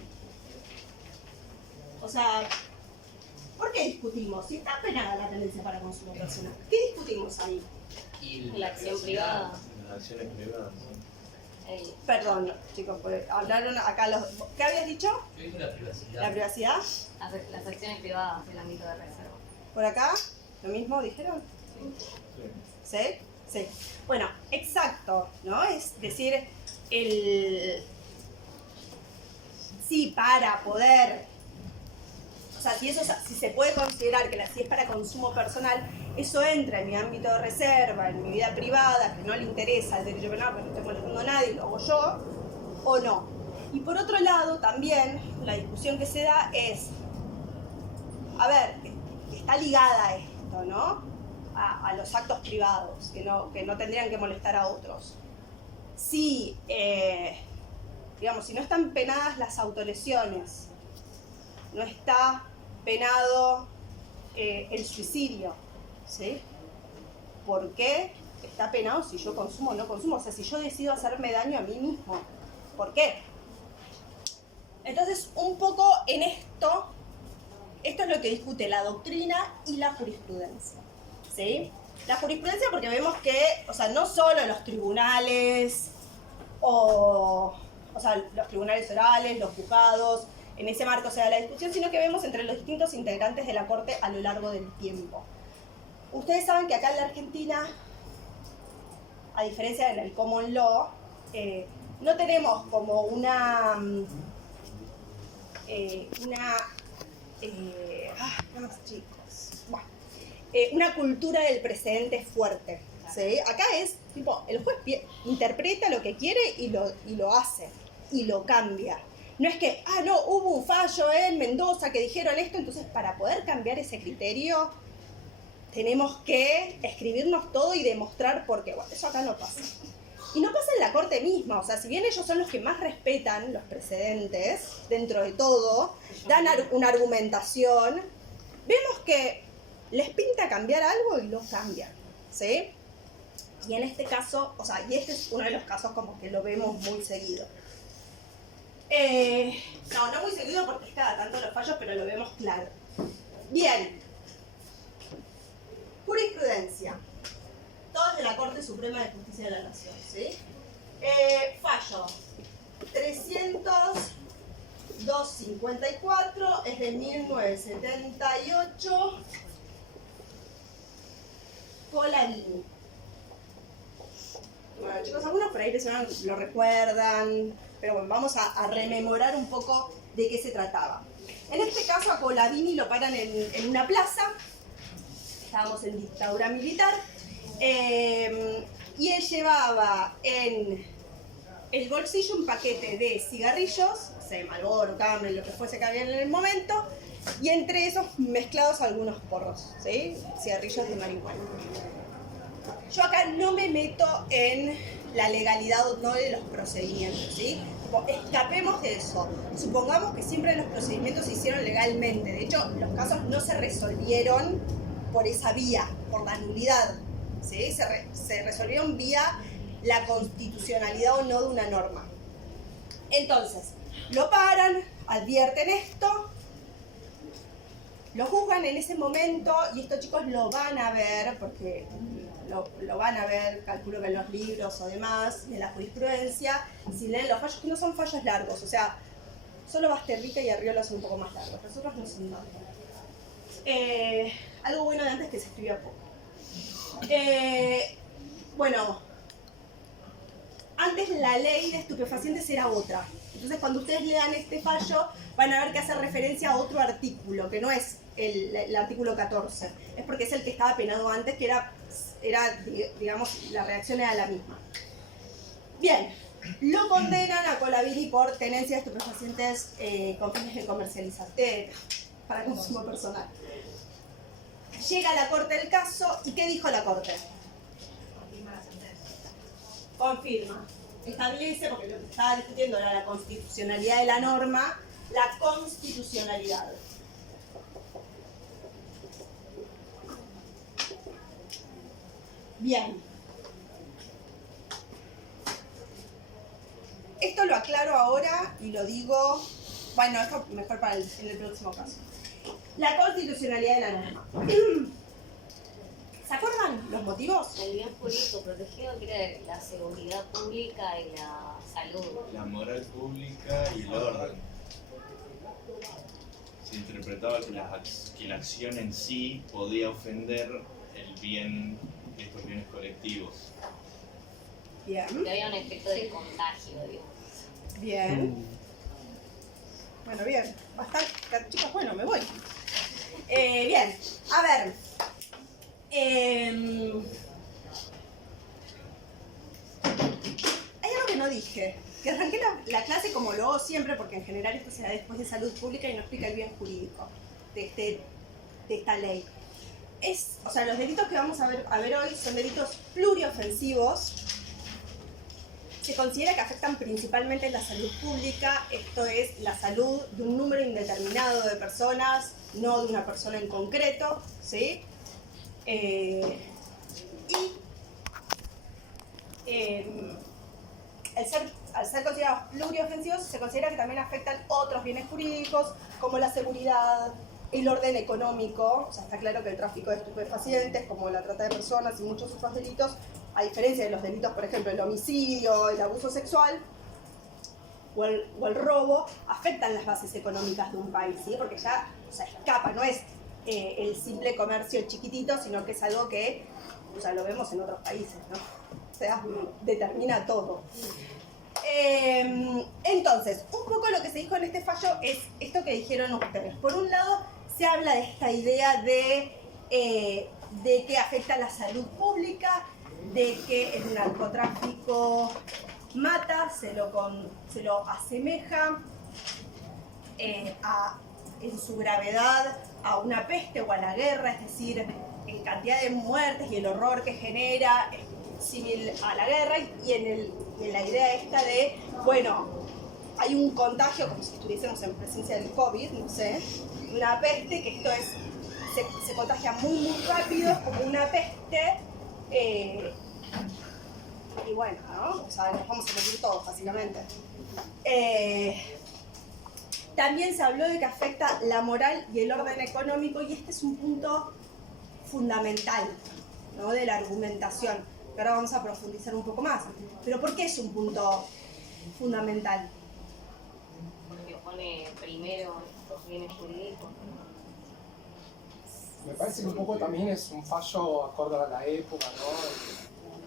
O sea, ¿por qué discutimos? Si está penada la tenencia para consumo personal, ¿qué discutimos ahí? La acción privada. Las acciones privadas. Perdón, chicos, hablaron acá los... ¿Qué habías dicho? Yo dije la privacidad. ¿La privacidad? Las acciones privadas del ámbito de reserva. ¿Por acá? ¿Lo mismo dijeron? ¿Sí? Sí. Bueno, exacto, ¿no? Es decir, sí, para poder, o sea, si se puede considerar que si es para consumo personal, eso entra en mi ámbito de reserva, en mi vida privada, que no le interesa el derecho penal, porque no estoy molestando a nadie, lo hago yo, o no. Y por otro lado, también, la discusión que se da es, a ver, está ligada a esto, ¿no? A los actos privados, que no tendrían que molestar a otros. Si, digamos, si no están penadas las autolesiones no está penado el suicidio, ¿sí? ¿Por qué está penado si yo consumo o no consumo? O sea, si yo decido hacerme daño a mí mismo, ¿por qué? Entonces, un poco en esto es lo que discute la doctrina y la jurisprudencia, ¿sí? La jurisprudencia porque vemos que, o sea, no solo los tribunales, o sea, los tribunales orales, los juzgados, en ese marco se da la discusión, sino que vemos entre los distintos integrantes de la Corte a lo largo del tiempo. Ustedes saben que acá en la Argentina, a diferencia del common law, no tenemos como una cultura del precedente fuerte, ¿sí? Acá es, tipo, el juez interpreta lo que quiere y lo hace, y lo cambia. No es que, no, hubo un fallo en Mendoza que dijeron esto, entonces para poder cambiar ese criterio tenemos que escribirnos todo y demostrar por qué. Bueno, eso acá no pasa. Y no pasa en la Corte misma, o sea, si bien ellos son los que más respetan los precedentes, dentro de todo, dan una argumentación, vemos que les pinta cambiar algo y lo cambian, ¿sí? Y en este caso, o sea, y este es uno de los casos como que lo vemos muy seguido. No muy seguido porque es cada tanto los fallos, pero lo vemos claro. Bien. Jurisprudencia. Todos de la Corte Suprema de Justicia de la Nación, ¿sí? Fallo 302-54, es de 1978. Colavini. Bueno, chicos, algunos por ahí lo recuerdan, pero bueno, vamos a rememorar un poco de qué se trataba. En este caso a Colavini lo paran en una plaza, estábamos en dictadura militar, y él llevaba en el bolsillo un paquete de cigarrillos, no sé, Marlboro, Camel, lo que fuese que había en el momento, y entre esos mezclados algunos porros, ¿sí? Cigarrillos de marihuana. Yo acá no me meto en la legalidad o no de los procedimientos, ¿sí? Escapemos de eso. Supongamos que siempre los procedimientos se hicieron legalmente. De hecho, los casos no se resolvieron por esa vía, por la nulidad, ¿sí? Se resolvieron vía la constitucionalidad o no de una norma. Entonces, lo paran, advierten esto, lo juzgan en ese momento y estos chicos lo van a ver, porque lo van a ver, calculo que en los libros o demás, de la jurisprudencia, si leen los fallos, que no son fallos largos, o sea, solo Basterrica y Arriola son un poco más largos, los otros no son nada. Algo bueno de antes que se escribía poco. Bueno, antes la ley de estupefacientes era otra. Entonces cuando ustedes lean este fallo van a ver que hace referencia a otro artículo, que no es el artículo 14. Es porque es el que estaba penado antes, que era, digamos, la reacción era la misma. Bien, lo condenan a Colavini por tenencia de estupefacientes con fines de comercialización para consumo personal. Llega a la Corte el caso, ¿y qué dijo la Corte? Confirma. Establece, porque lo que estaba discutiendo era la constitucionalidad de la norma, la constitucionalidad. Bien. Esto lo aclaro ahora y lo digo, bueno, esto mejor en el próximo caso. La constitucionalidad de la norma. ¿Se acuerdan los motivos? El bien jurídico protegido, que era la seguridad pública y la salud. La moral pública y el orden. Se interpretaba que la acción en sí podía ofender el bien, estos bienes colectivos. Bien. Que había un efecto de contagio, digamos. Bien. Bueno, bien. Bastante, chicos, bueno, me voy. Bien, a ver. Hay algo que no dije, que arranqué la clase como lo hago siempre, porque en general esto se da después de salud pública y no explica el bien jurídico de esta ley. O sea, los delitos que vamos a ver hoy son delitos pluriofensivos se considera que afectan principalmente la salud pública, esto es la salud de un número indeterminado de personas, no de una persona en concreto, ¿sí? Al ser considerados pluriofensivos, se considera que también afectan otros bienes jurídicos, como la seguridad, el orden económico. O sea, está claro que el tráfico de estupefacientes, como la trata de personas y muchos otros delitos, a diferencia de los delitos, por ejemplo, el homicidio, el abuso sexual o el robo, afectan las bases económicas de un país, ¿sí? Porque ya, o sea, escapa, no es el simple comercio chiquitito, sino que es algo que, o sea, lo vemos en otros países, ¿no? O sea, determina todo. Entonces, un poco lo que se dijo en este fallo es esto que dijeron ustedes. Por un lado, se habla de esta idea de que afecta a la salud pública, de que el narcotráfico mata, se lo asemeja en su gravedad a una peste o a la guerra, es decir, en cantidad de muertes y el horror que genera, similar a la guerra, y en la idea esta de, bueno, hay un contagio, como si estuviésemos en presencia del COVID, no sé, una peste, que esto se contagia muy rápido, como una peste, y bueno, ¿no? O sea, nos vamos a morir todos, básicamente. También se habló de que afecta la moral y el orden económico, y este es un punto fundamental, ¿no?, de la argumentación, que ahora vamos a profundizar un poco más. Pero ¿por qué es un punto fundamental? Porque pone primero los bienes jurídicos. Me parece que un poco también es un fallo acorde a la época, ¿no?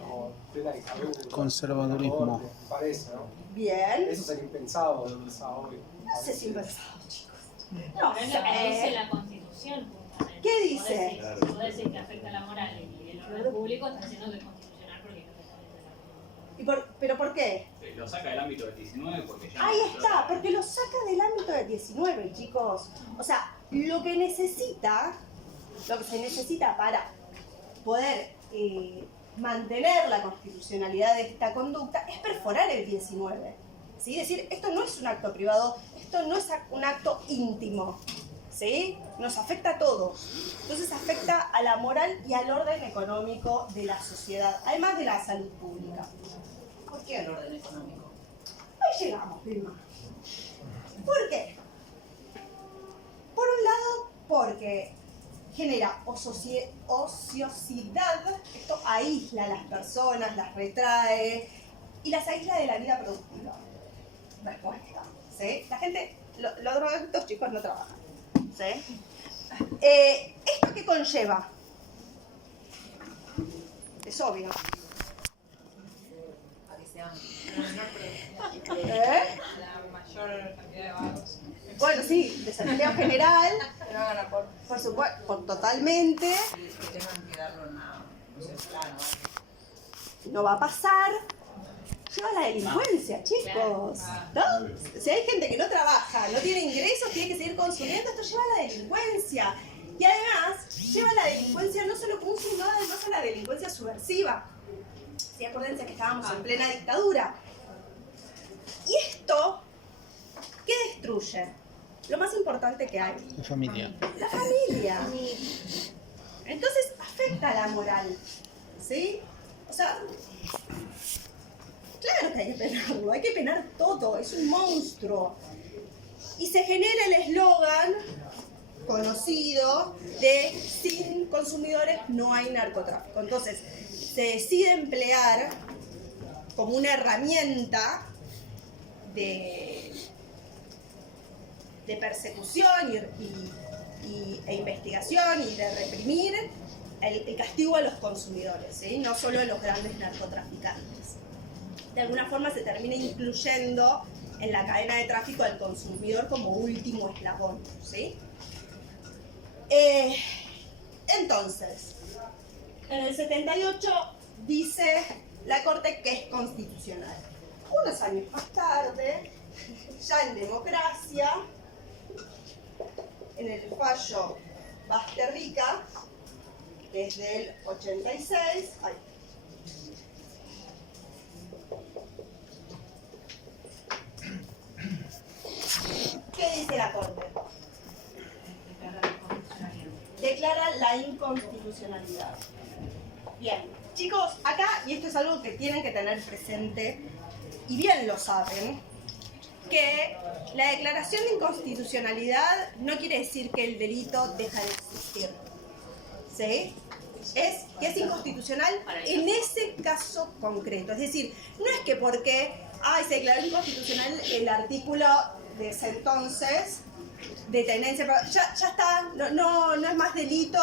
Como plena dictadura. Conservadurismo. Me parece, ¿no? Bien. Eso sería impensado quizá hoy. No sé si impensado, chicos. No, es lo que dice la Constitución. Justamente. ¿Qué dice? Vos decís que afecta a la moral y el orden público, está diciendo que es constitucional porque no afecta a la moral. ¿Pero por qué? Lo saca del ámbito del 19 porque ya... Ahí está, porque lo saca del ámbito del 19, chicos. O sea, lo que se necesita para poder mantener la constitucionalidad de esta conducta es perforar el 19. ¿Sí? Es decir, esto no es un acto privado, esto no es un acto íntimo. ¿Sí? Nos afecta a todos. Entonces afecta a la moral y al orden económico de la sociedad, además de la salud pública. ¿Por qué el orden económico? Ahí llegamos, Vilma. ¿Por qué? Por un lado, porque genera ociosidad, esto aísla a las personas, las retrae y las aísla de la vida productiva. Respuesta, ¿sí? La gente, los drogadictos, chicos, no trabajan, ¿sí? ¿Esto qué conlleva? Es obvio. A que sean La mayor cantidad de vagos. Bueno, sí, desempleo general, por supuesto, totalmente. Que tengan que darlo no sé, plano. No va a pasar. Lleva la delincuencia, chicos, ¿no? Si hay gente que no trabaja, no tiene ingresos, tiene que seguir consumiendo, esto lleva a la delincuencia. Y además, lleva a la delincuencia no solo como un sino además a la delincuencia subversiva. ¿Sí? Acuérdense que estábamos en plena dictadura. ¿Y esto qué destruye? Lo más importante que hay. La familia. La familia. Entonces afecta a la moral, ¿sí? O sea, claro que hay que penarlo, hay que penar todo, es un monstruo. Y se genera el eslogan conocido de sin consumidores no hay narcotráfico. Entonces, se decide emplear como una herramienta de persecución e investigación y de reprimir el castigo a los consumidores, ¿sí? No solo a los grandes narcotraficantes. De alguna forma se termina incluyendo en la cadena de tráfico al consumidor como último eslabón, ¿sí? Entonces, en el 78 dice la Corte que es constitucional. Unos años más tarde, ya en democracia, en el fallo Basterrica, que es del 86, hace la Corte? Declara la inconstitucionalidad. Bien, chicos, acá, y esto es algo que tienen que tener presente, y bien lo saben, que la declaración de inconstitucionalidad no quiere decir que el delito deja de existir. ¿Sí? Es que es inconstitucional en ese caso concreto. Es decir, no es que porque se declaró inconstitucional el artículo de ese entonces de tenencia para, ya está, no es más delito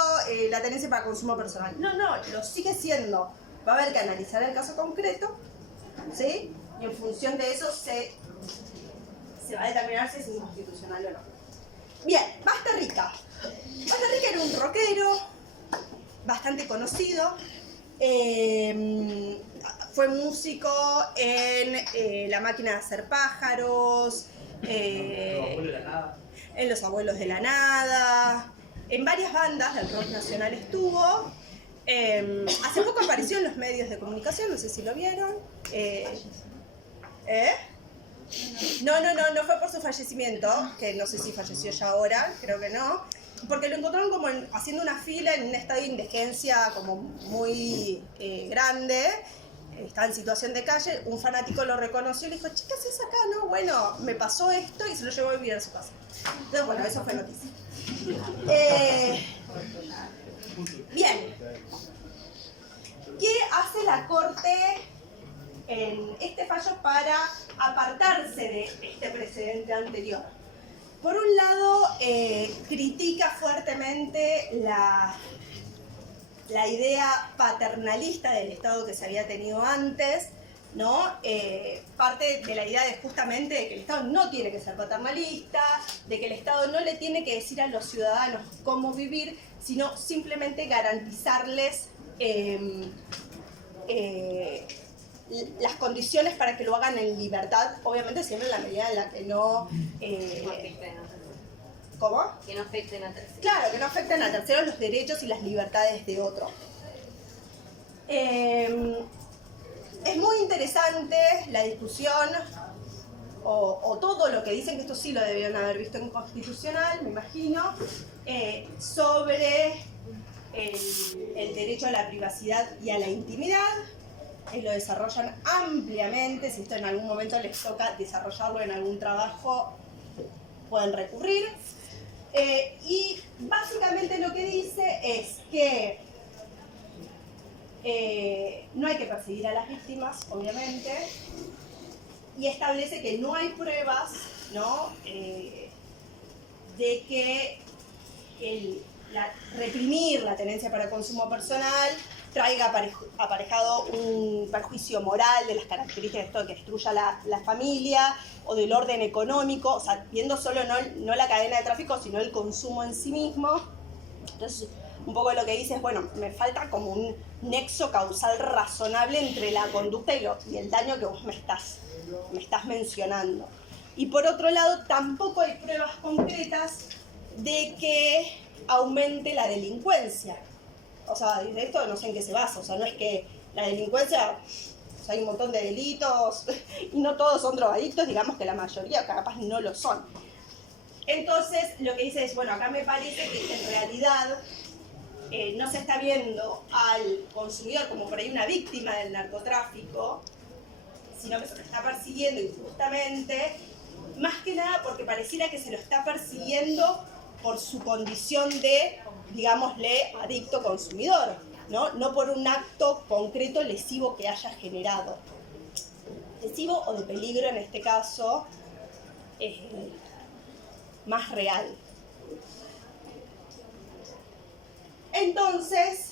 la tenencia para consumo personal. No, lo sigue siendo. Va a haber que analizar el caso concreto, ¿sí? Y en función de eso se va a determinar si es inconstitucional o no. Bien, Basta Rica. Basta Rica era un rockero bastante conocido. Fue músico en La Máquina de Hacer Pájaros, en Los Abuelos de la Nada, en varias bandas del rock nacional estuvo. Hace poco apareció en los medios de comunicación, no sé si lo vieron. No fue por su fallecimiento, que no sé si falleció ya ahora, creo que no, porque lo encontraron como haciendo una fila en un estado de indigencia como muy grande. Estaba en situación de calle, un fanático lo reconoció y le dijo, ¿qué haces acá? No, bueno, me pasó esto, y se lo llevó a vivir a su casa. Entonces, bueno, eso fue noticia. Bien. ¿Qué hace la Corte en este fallo para apartarse de este precedente anterior? Por un lado, critica fuertemente la idea paternalista del Estado que se había tenido antes, ¿no? Parte de la idea de justamente de que el Estado no tiene que ser paternalista, de que el Estado no le tiene que decir a los ciudadanos cómo vivir, sino simplemente garantizarles las condiciones para que lo hagan en libertad, obviamente siempre en la medida en la que no... ¿Cómo? Que no afecten a terceros. Claro, que no afecten a terceros los derechos y las libertades de otro. Es muy interesante la discusión, o todo lo que dicen, que esto sí lo debieron haber visto en Constitucional, me imagino, sobre el derecho a la privacidad y a la intimidad. Lo desarrollan ampliamente. Si esto en algún momento les toca desarrollarlo en algún trabajo, pueden recurrir. Y básicamente lo que dice es que no hay que perseguir a las víctimas, obviamente, y establece que no hay pruebas, ¿no? De que reprimir la tenencia para consumo personal traiga aparejado un perjuicio moral de las características de esto que destruya la familia o del orden económico, o sea, viendo solo no la cadena de tráfico, sino el consumo en sí mismo. Entonces, un poco lo que dice es, bueno, me falta como un nexo causal razonable entre la conducta y el daño que vos me estás mencionando. Y por otro lado, tampoco hay pruebas concretas de que aumente la delincuencia. O sea, de esto no sé en qué se basa, o sea, no es que la delincuencia, o sea, hay un montón de delitos y no todos son drogadictos, digamos que la mayoría capaz no lo son. Entonces, lo que dice es, bueno, acá me parece que en realidad no se está viendo al consumidor como por ahí una víctima del narcotráfico, sino que se lo está persiguiendo injustamente, más que nada porque pareciera que se lo está persiguiendo por su condición de, digámosle, adicto consumidor, ¿no? No por un acto concreto lesivo que haya generado. Lesivo o de peligro en este caso, más real. Entonces,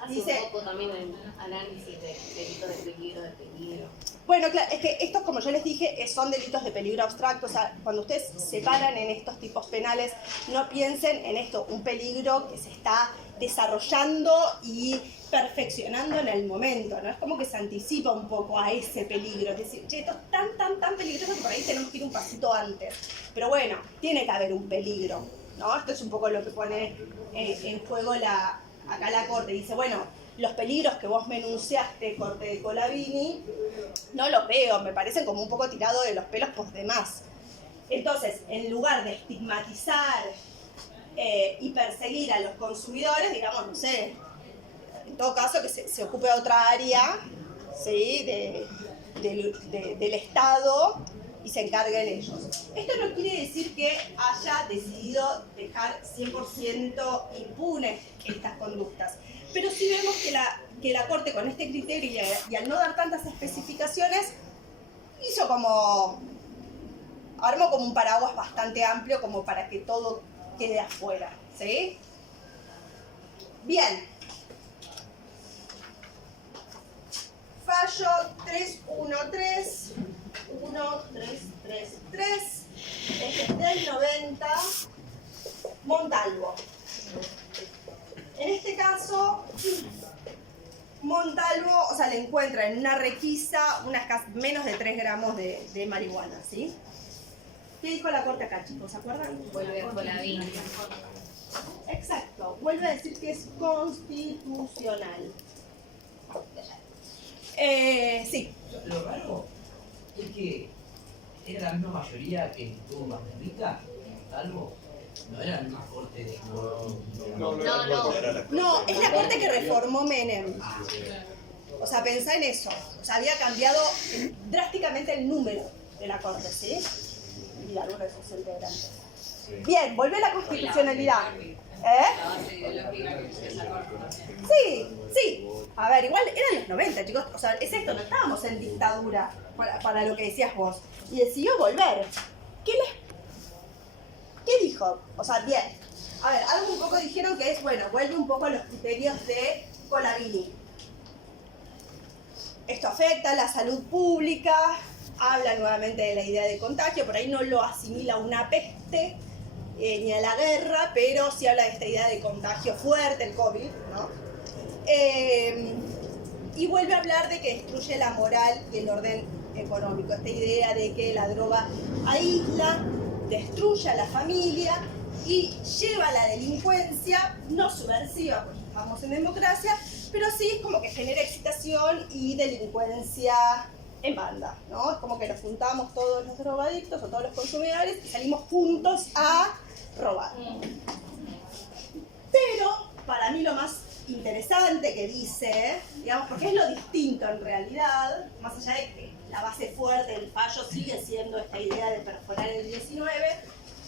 hace dice, un poco también el análisis de delitos de peligro. Bueno, claro, es que estos, como yo les dije, son delitos de peligro abstracto. O sea, cuando ustedes se paran en estos tipos penales, no piensen en esto, un peligro que se está desarrollando y perfeccionando en el momento, ¿no? Es como que se anticipa un poco a ese peligro. Es decir, che, esto es tan peligroso que por ahí tenemos que ir un pasito antes. Pero bueno, tiene que haber un peligro, ¿no? Esto es un poco lo que pone en juego acá la Corte. Dice, bueno, los peligros que vos me enunciaste, Corte de Colavini, no los veo, me parecen como un poco tirados de los pelos por demás. Entonces, en lugar de estigmatizar y perseguir a los consumidores, digamos, no sé, en todo caso que se ocupe otra área, ¿sí? del Estado y se encarguen ellos. Esto no quiere decir que haya decidido dejar 100% impunes estas conductas, pero sí vemos que la Corte con este criterio y al no dar tantas especificaciones, armó como un paraguas bastante amplio como para que todo quede afuera, ¿sí? Bien. Fallo 1333, este es del 90, Montalvo. En este caso, Montalvo, o sea, le encuentra en una requisa menos de 3 gramos de marihuana, ¿sí? ¿Qué dijo la Corte acá, chicos? ¿Se acuerdan? Vuelve con la vida. Exacto, vuelve a decir que es constitucional. Sí. Lo raro es que era la misma mayoría que tuvo en Costa Rica, Montalvo. No era la misma corte de... No, es la Corte que reformó Menem. O sea, pensá en eso. O sea, había cambiado drásticamente el número de la Corte, ¿sí? Y algunos de sus integrantes. Bien, volvió a la constitucionalidad. Sí. A ver, igual eran los 90, chicos. O sea, es esto, no estábamos en dictadura para lo que decías vos. Y decidió volver. ¿Qué dijo? O sea, bien. A ver, algo un poco dijeron que es, bueno, vuelve un poco a los criterios de Colavini. Esto afecta a la salud pública, habla nuevamente de la idea de contagio, por ahí no lo asimila a una peste ni a la guerra, pero sí habla de esta idea de contagio fuerte, el COVID, ¿no? Y vuelve a hablar de que destruye la moral y el orden económico, esta idea de que la droga aísla, destruye a la familia y lleva a la delincuencia, no subversiva, porque estamos en democracia, pero sí es como que genera excitación y delincuencia en banda, ¿no? Es como que nos juntamos todos los drogadictos o todos los consumidores y salimos juntos a robar. Pero para mí lo más interesante que dice, digamos, porque es lo distinto en realidad, más allá de que la base fuerte del fallo sigue siendo esta idea de perforar el 19,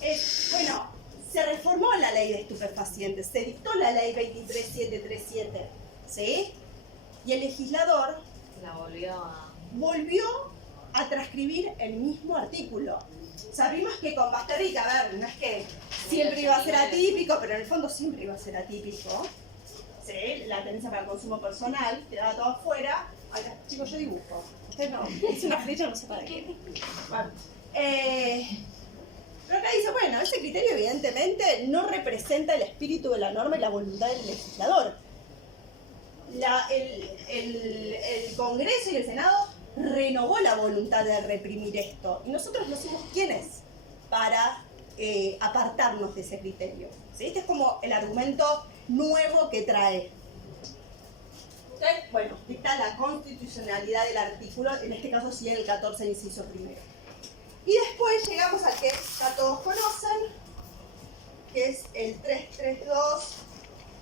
es, bueno, se reformó la ley de estupefacientes, se dictó la ley 23737, ¿sí? Y el legislador volvió a transcribir el mismo artículo. Sabemos que con Costa Rica, a ver, no es que siempre iba a ser atípico, pero en el fondo siempre iba a ser atípico. ¿Sí? La tenencia para consumo personal, quedaba todo afuera. Ay, chicos, yo dibujo. Usted no, es una flecha, no sé para qué. Bueno, pero acá dice, bueno, ese criterio evidentemente no representa el espíritu de la norma y la voluntad del legislador. El Congreso y el Senado renovó la voluntad de reprimir esto. Y nosotros no somos quienes para apartarnos de ese criterio. ¿Sí? Este es como el argumento nuevo que trae. Entonces, bueno, dicta la constitucionalidad del artículo, en este caso sí el 14, inciso primero. Y después llegamos al que ya todos conocen, que es el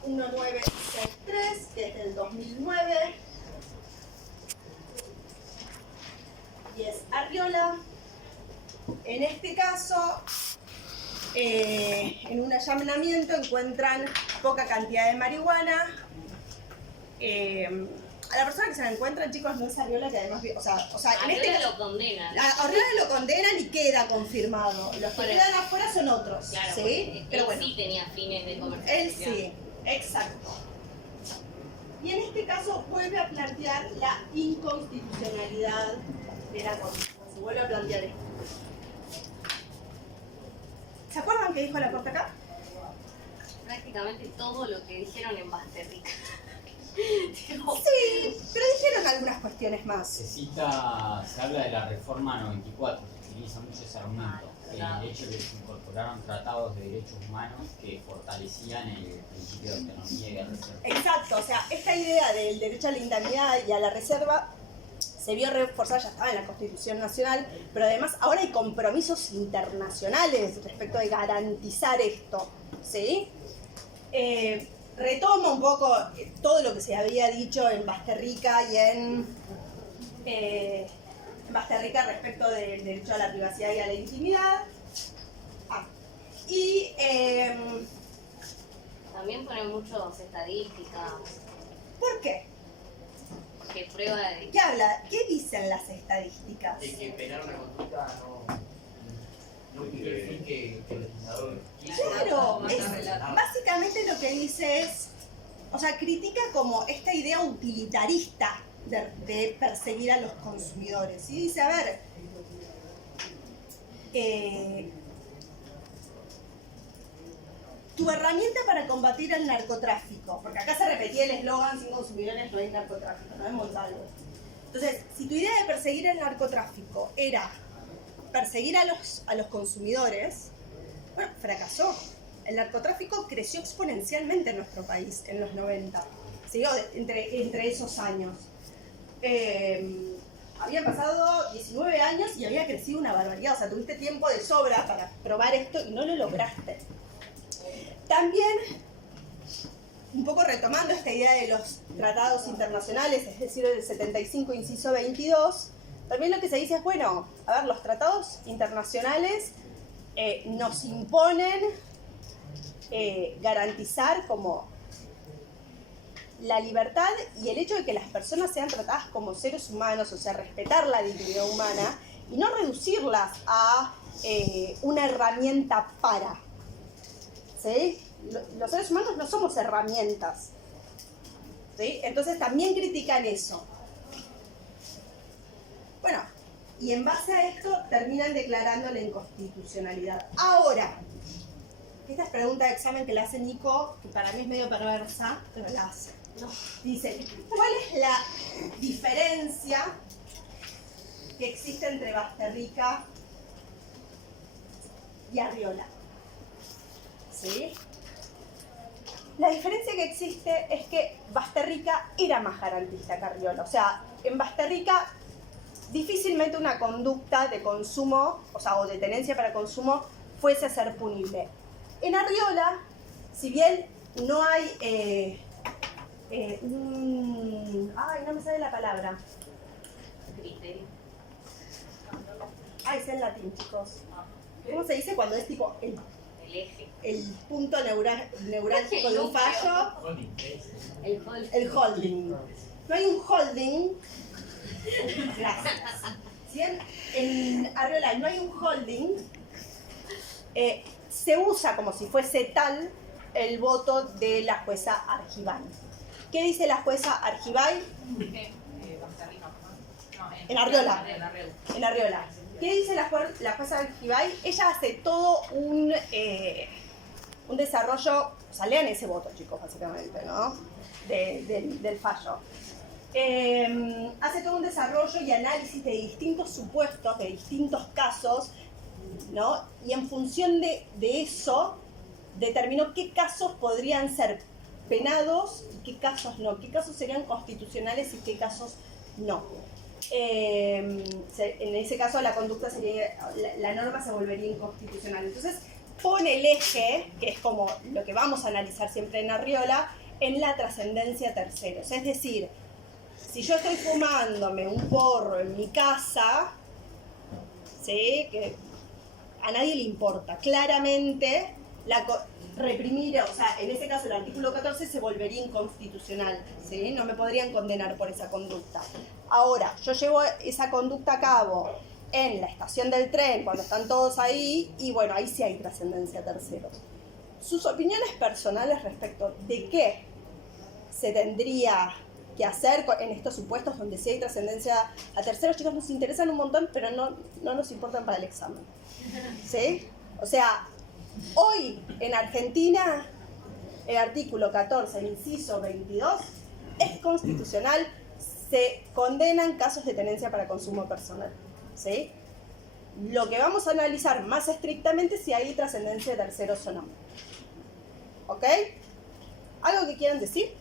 332-1963, que es del 2009. Y es Arriola. En este caso, en un allanamiento encuentran poca cantidad de marihuana. A la persona que se la encuentran, chicos, no es Arriola, que además, o sea en este caso, lo condenan. A Arriola lo condenan y queda confirmado. Los que quedan afuera son otros, Claro, ¿sí? Pero bueno, sí tenía fines de él comercialización. sí, exacto. Y en este caso vuelve a plantear la inconstitucionalidad de la Corte. Se vuelve a plantear esto. ¿Se acuerdan qué dijo la Corte acá? Prácticamente todo lo que dijeron en Costa Rica. Sí, pero dijeron algunas cuestiones más. Se habla de la reforma 94, se utiliza mucho ese argumento. El hecho de que se incorporaron tratados de derechos humanos que fortalecían el principio de autonomía y de reserva. Exacto, o sea, esta idea del derecho a la indemnidad y a la reserva se vio reforzada, ya estaba en la Constitución Nacional, pero además ahora hay compromisos internacionales respecto de garantizar esto, ¿sí? Retoma un poco todo lo que se había dicho en Basterrica y en Basterrica respecto del derecho a la privacidad y a la intimidad. También ponen muchas estadísticas. ¿Por qué? Que prueba de... ¿Qué habla? ¿Qué dicen las estadísticas? De que penar una conducta no cumple el fin que el legislador quiso. Claro, básicamente lo que dice es, o sea, critica como esta idea utilitarista de perseguir a los consumidores. Y dice, a ver, tu herramienta para combatir el narcotráfico, porque acá se repetía el eslogan, sin consumidores no hay narcotráfico, no es Montalvo. Entonces, si tu idea de perseguir el narcotráfico era perseguir a los consumidores, bueno, fracasó. El narcotráfico creció exponencialmente en nuestro país en los 90, siguió entre esos años. Habían pasado 19 años y había crecido una barbaridad, o sea, tuviste tiempo de sobra para probar esto y no lo lograste. También, un poco retomando esta idea de los tratados internacionales, es decir, el 75, inciso 22, también lo que se dice es, bueno, a ver, los tratados internacionales nos imponen garantizar como la libertad y el hecho de que las personas sean tratadas como seres humanos, o sea, respetar la dignidad humana y no reducirlas a una herramienta para. ¿Sí? Los seres humanos no somos herramientas. ¿Sí? Entonces también critican eso. Bueno, y en base a esto terminan declarando la inconstitucionalidad. Ahora, esta es pregunta de examen que le hace Nico, que para mí es medio perversa, pero la hace. Dice, ¿cuál es la diferencia que existe entre Basterrica y Arriola? ¿Sí? La diferencia que existe es que Basterrica era más garantista que Arriola. O sea, en Basterrica difícilmente una conducta de consumo, o sea, o de tenencia para consumo, fuese a ser punible. En Arriola, si bien no hay ay, no me sale la palabra. Criterio. Ay, es en latín, chicos. ¿Cómo se dice cuando es tipo El eje. el punto neurálgico de un fallo? El holding. No hay un holding. Gracias. ¿Sí? En Arriola no hay un holding. Se usa como si fuese tal el voto de la jueza Argibay. ¿Qué dice la jueza Argibay? En Arriola. En Arriola. ¿Qué dice la jueza Argibay? Ella hace todo un desarrollo, o sea, lean ese voto, chicos, básicamente, ¿no? Del fallo. Hace todo un desarrollo y análisis de distintos supuestos, de distintos casos, ¿no? Y en función de eso, determinó qué casos podrían ser penados y qué casos no, qué casos serían constitucionales y qué casos no. En ese caso la conducta sería, la norma se volvería inconstitucional. Entonces pone el eje, que es como lo que vamos a analizar siempre en Arriola, en la trascendencia terceros. Es decir, si yo estoy fumándome un porro en mi casa, ¿sí? Que a nadie le importa, claramente reprimir, o sea, en ese caso el artículo 14 se volvería inconstitucional, ¿sí? No me podrían condenar por esa conducta. Ahora, yo llevo esa conducta a cabo en la estación del tren, cuando están todos ahí, y bueno, ahí sí hay trascendencia a terceros. Sus opiniones personales respecto de qué se tendría que hacer en estos supuestos donde sí hay trascendencia a terceros, chicos, nos interesan un montón, pero no nos importan para el examen, ¿sí? O sea, hoy en Argentina el artículo 14, el inciso 22, es constitucional, se condenan casos de tenencia para consumo personal, ¿sí? Lo que vamos a analizar más estrictamente es si hay trascendencia de terceros o no. ¿Ok? ¿Algo que quieran decir?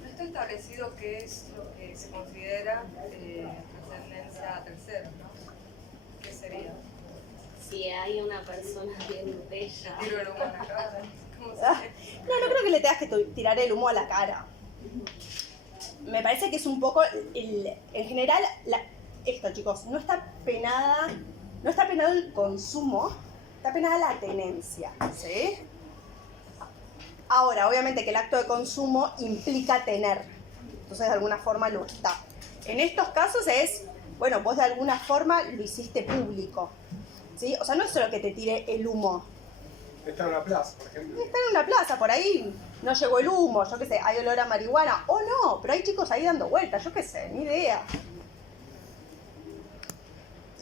¿No está el establecido qué es lo que se considera trascendencia a terceros, ¿no? ¿Qué sería? Si hay una persona bien bella. Tiro el humo a la cara. ¿Cómo se No creo que le tengas que tirar el humo a la cara. Me parece que es un poco, en general, esto chicos, no está penado el consumo, está penada la tenencia, ¿sí? Ahora, obviamente que el acto de consumo implica tener, entonces de alguna forma lo está. En estos casos es, bueno, vos de alguna forma lo hiciste público, ¿sí? O sea, no es solo que te tire el humo. Está en una plaza, por ejemplo. Está en una plaza, por ahí no llegó el humo, yo qué sé, hay olor a marihuana, o no, pero hay chicos ahí dando vueltas, yo qué sé, ni idea.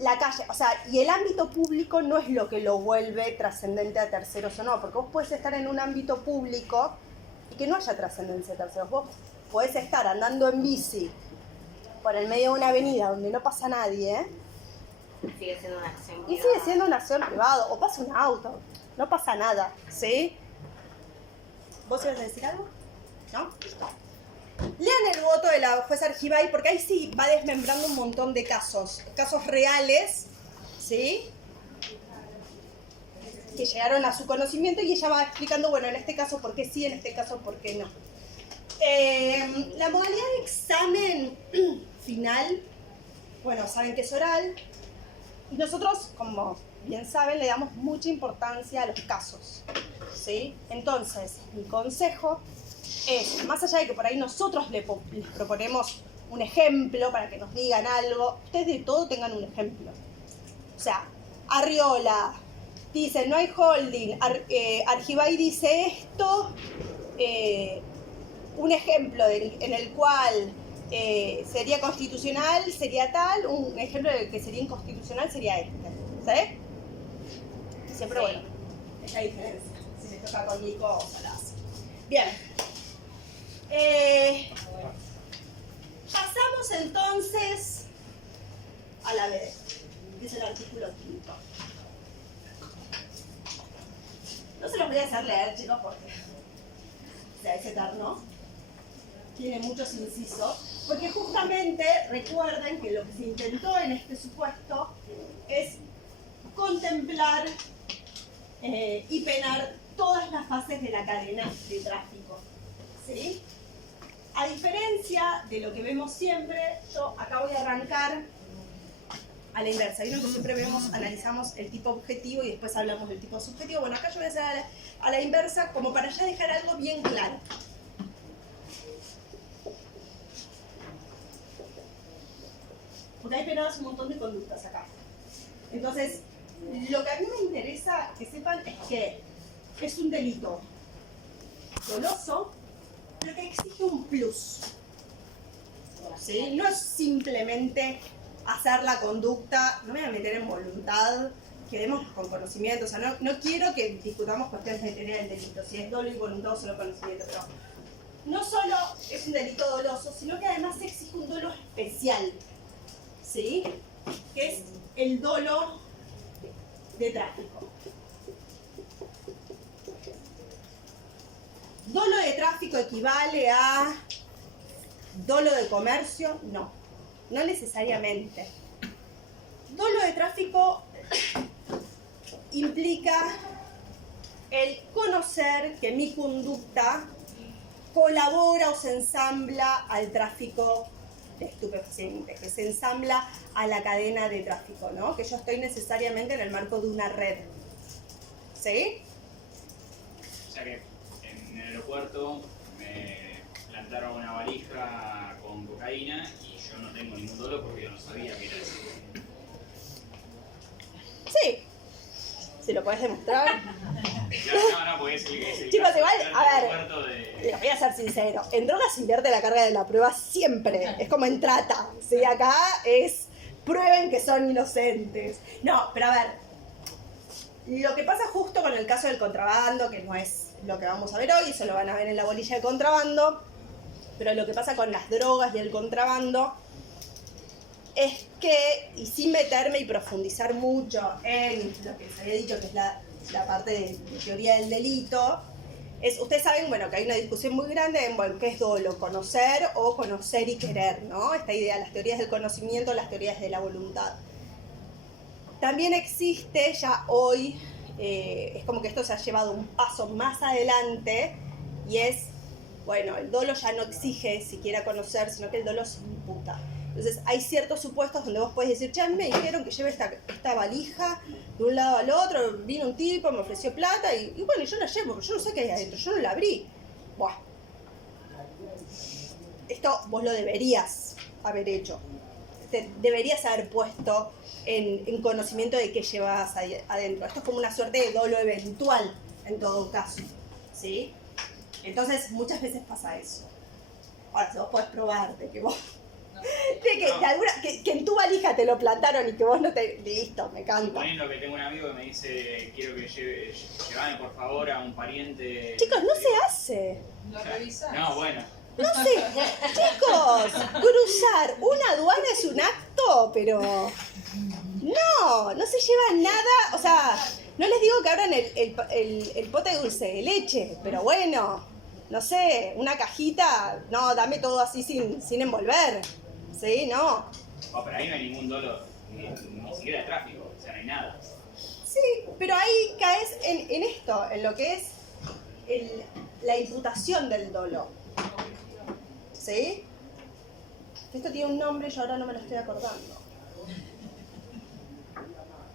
La calle, o sea, y el ámbito público no es lo que lo vuelve trascendente a terceros o no, porque vos podés estar en un ámbito público y que no haya trascendencia a terceros. Vos podés estar andando en bici por el medio de una avenida donde no pasa nadie, Sigue siendo una acción y privada. sigue siendo una acción privada, o pasa un auto, no pasa nada, ¿sí? ¿Vos ibas a decir algo? ¿No? Lean el voto de la jueza Argibay, porque ahí sí va desmembrando un montón de casos reales, ¿sí? Que llegaron a su conocimiento y ella va explicando, bueno, en este caso por qué sí, en este caso por qué no. La modalidad de examen final, bueno, saben que es oral, y nosotros, como bien saben, le damos mucha importancia a los casos, ¿sí? Entonces, mi consejo es, más allá de que por ahí nosotros les proponemos un ejemplo para que nos digan algo, ustedes de todo tengan un ejemplo. O sea, Arriola dice no hay holding, Argibay dice esto, un ejemplo en el cual sería constitucional, sería tal, un ejemplo de que sería inconstitucional sería este, ¿sabes? Siempre, bueno, es la diferencia. Si le toca con Nico, se la hace. Bien. Pasamos entonces a la B, que es el artículo 5. No se los voy a hacer leer, chicos, porque es eterno. Tiene muchos incisos, porque justamente recuerden que lo que se intentó en este supuesto es contemplar y penar todas las fases de la cadena de tráfico, ¿sí? A diferencia de lo que vemos siempre, yo acá voy a arrancar a la inversa. Vieron que siempre analizamos el tipo objetivo y después hablamos del tipo subjetivo. Bueno, acá yo voy a hacer a la inversa como para ya dejar algo bien claro. Porque hay penadas un montón de conductas acá. Entonces, lo que a mí me interesa que sepan es que es un delito doloso, pero que exige un plus. ¿Sí? No es simplemente hacer la conducta, no me voy a meter en voluntad, quedémonos con conocimiento, o sea, no quiero que discutamos cuestiones de tener el delito, si es dolo y voluntad o solo conocimiento, pero no solo es un delito doloso, sino que además exige un dolo especial, ¿sí? Que es el dolo de tráfico. ¿Dolo de tráfico equivale a dolo de comercio? No, no necesariamente. Dolo de tráfico implica el conocer que mi conducta colabora o se ensambla al tráfico de estupefacientes, que se ensambla a la cadena de tráfico, ¿no? Que yo estoy necesariamente en el marco de una red. ¿Sí? O sea que en el aeropuerto me plantaron una valija con cocaína y yo no tengo ningún dolo porque yo no sabía que era eso. Sí. Si lo puedes demostrar. No, porque es el Chicos, caso igual, del a ver, aeropuerto de... les voy a ser sincero, en drogas se invierte la carga de la prueba siempre, es como en trata, ¿sí? Acá es prueben que son inocentes. No, pero a ver, lo que pasa justo con el caso del contrabando, que no es lo que vamos a ver hoy, eso lo van a ver en la bolilla de contrabando, pero lo que pasa con las drogas y el contrabando es que, y sin meterme y profundizar mucho en lo que les había dicho, que es la parte de teoría del delito, Ustedes saben, bueno, que hay una discusión muy grande en, bueno, ¿qué es dolo? Conocer o conocer y querer, ¿no? Esta idea, las teorías del conocimiento, las teorías de la voluntad. También existe ya hoy, es como que esto se ha llevado un paso más adelante, y es, bueno, el dolo ya no exige siquiera conocer, sino que el dolo se imputa. Entonces hay ciertos supuestos donde vos podés decir, che, me dijeron que lleve esta valija de un lado al otro, vino un tipo, me ofreció plata y bueno, yo la llevo, pero yo no sé qué hay adentro, yo no la abrí. Buah. Esto vos lo deberías haber hecho. Deberías haber puesto en conocimiento de qué llevas adentro. Esto es como una suerte de dolo eventual, en todo caso, ¿sí? Entonces, muchas veces pasa eso. Ahora, si vos podés probar de que vos... que en tu valija te lo plantaron y que vos no te... Listo, me canta. Suponiendo que tengo un amigo que me dice, quiero que llevame por favor a un pariente... Chicos, no se hace. Lo revisás. No, bueno. No sé, chicos, cruzar una aduana es un acto, pero... No se lleva nada, o sea, no les digo que abran el pote de dulce de leche, pero bueno, no sé, una cajita, no, dame todo así sin envolver, ¿sí? No. Oh, pero ahí no hay ningún dolo, ni siquiera de tráfico, o sea, no hay nada. Sí, pero ahí caes en esto, en lo que es la imputación del dolo, ¿sí? Esto tiene un nombre y yo ahora no me lo estoy acordando,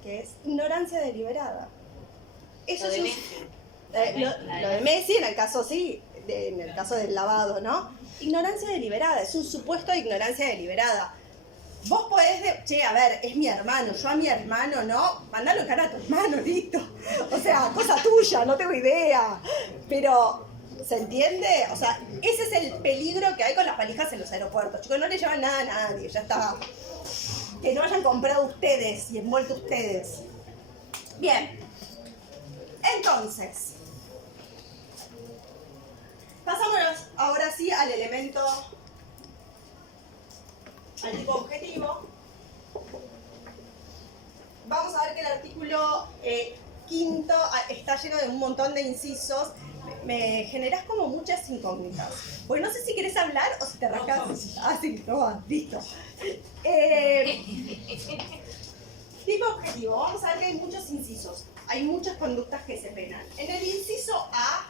que es ignorancia deliberada. Eso es lo de Messi, en el caso sí, en el caso del lavado, ¿no? Ignorancia deliberada, es un supuesto de ignorancia deliberada. Vos podés, che, a ver, es mi hermano, yo a mi hermano, ¿no? Mandalo en cara a tu hermano, listo. O sea, cosa tuya, no tengo idea. Pero, ¿se entiende? O sea, ese es el peligro que hay con las valijas en los aeropuertos. Chicos, no le llevan nada a nadie, ya está. Que no hayan comprado ustedes y envuelto ustedes. Bien. Entonces, pasámonos ahora sí al elemento, al tipo objetivo. Vamos a ver que el artículo quinto está lleno de un montón de incisos. Me generás como muchas incógnitas. Pues no sé si querés hablar o si te rascas. Ah, sí, no, listo. Tipo objetivo. Vamos a ver que hay muchos incisos. Hay muchas conductas que se penan. En el inciso A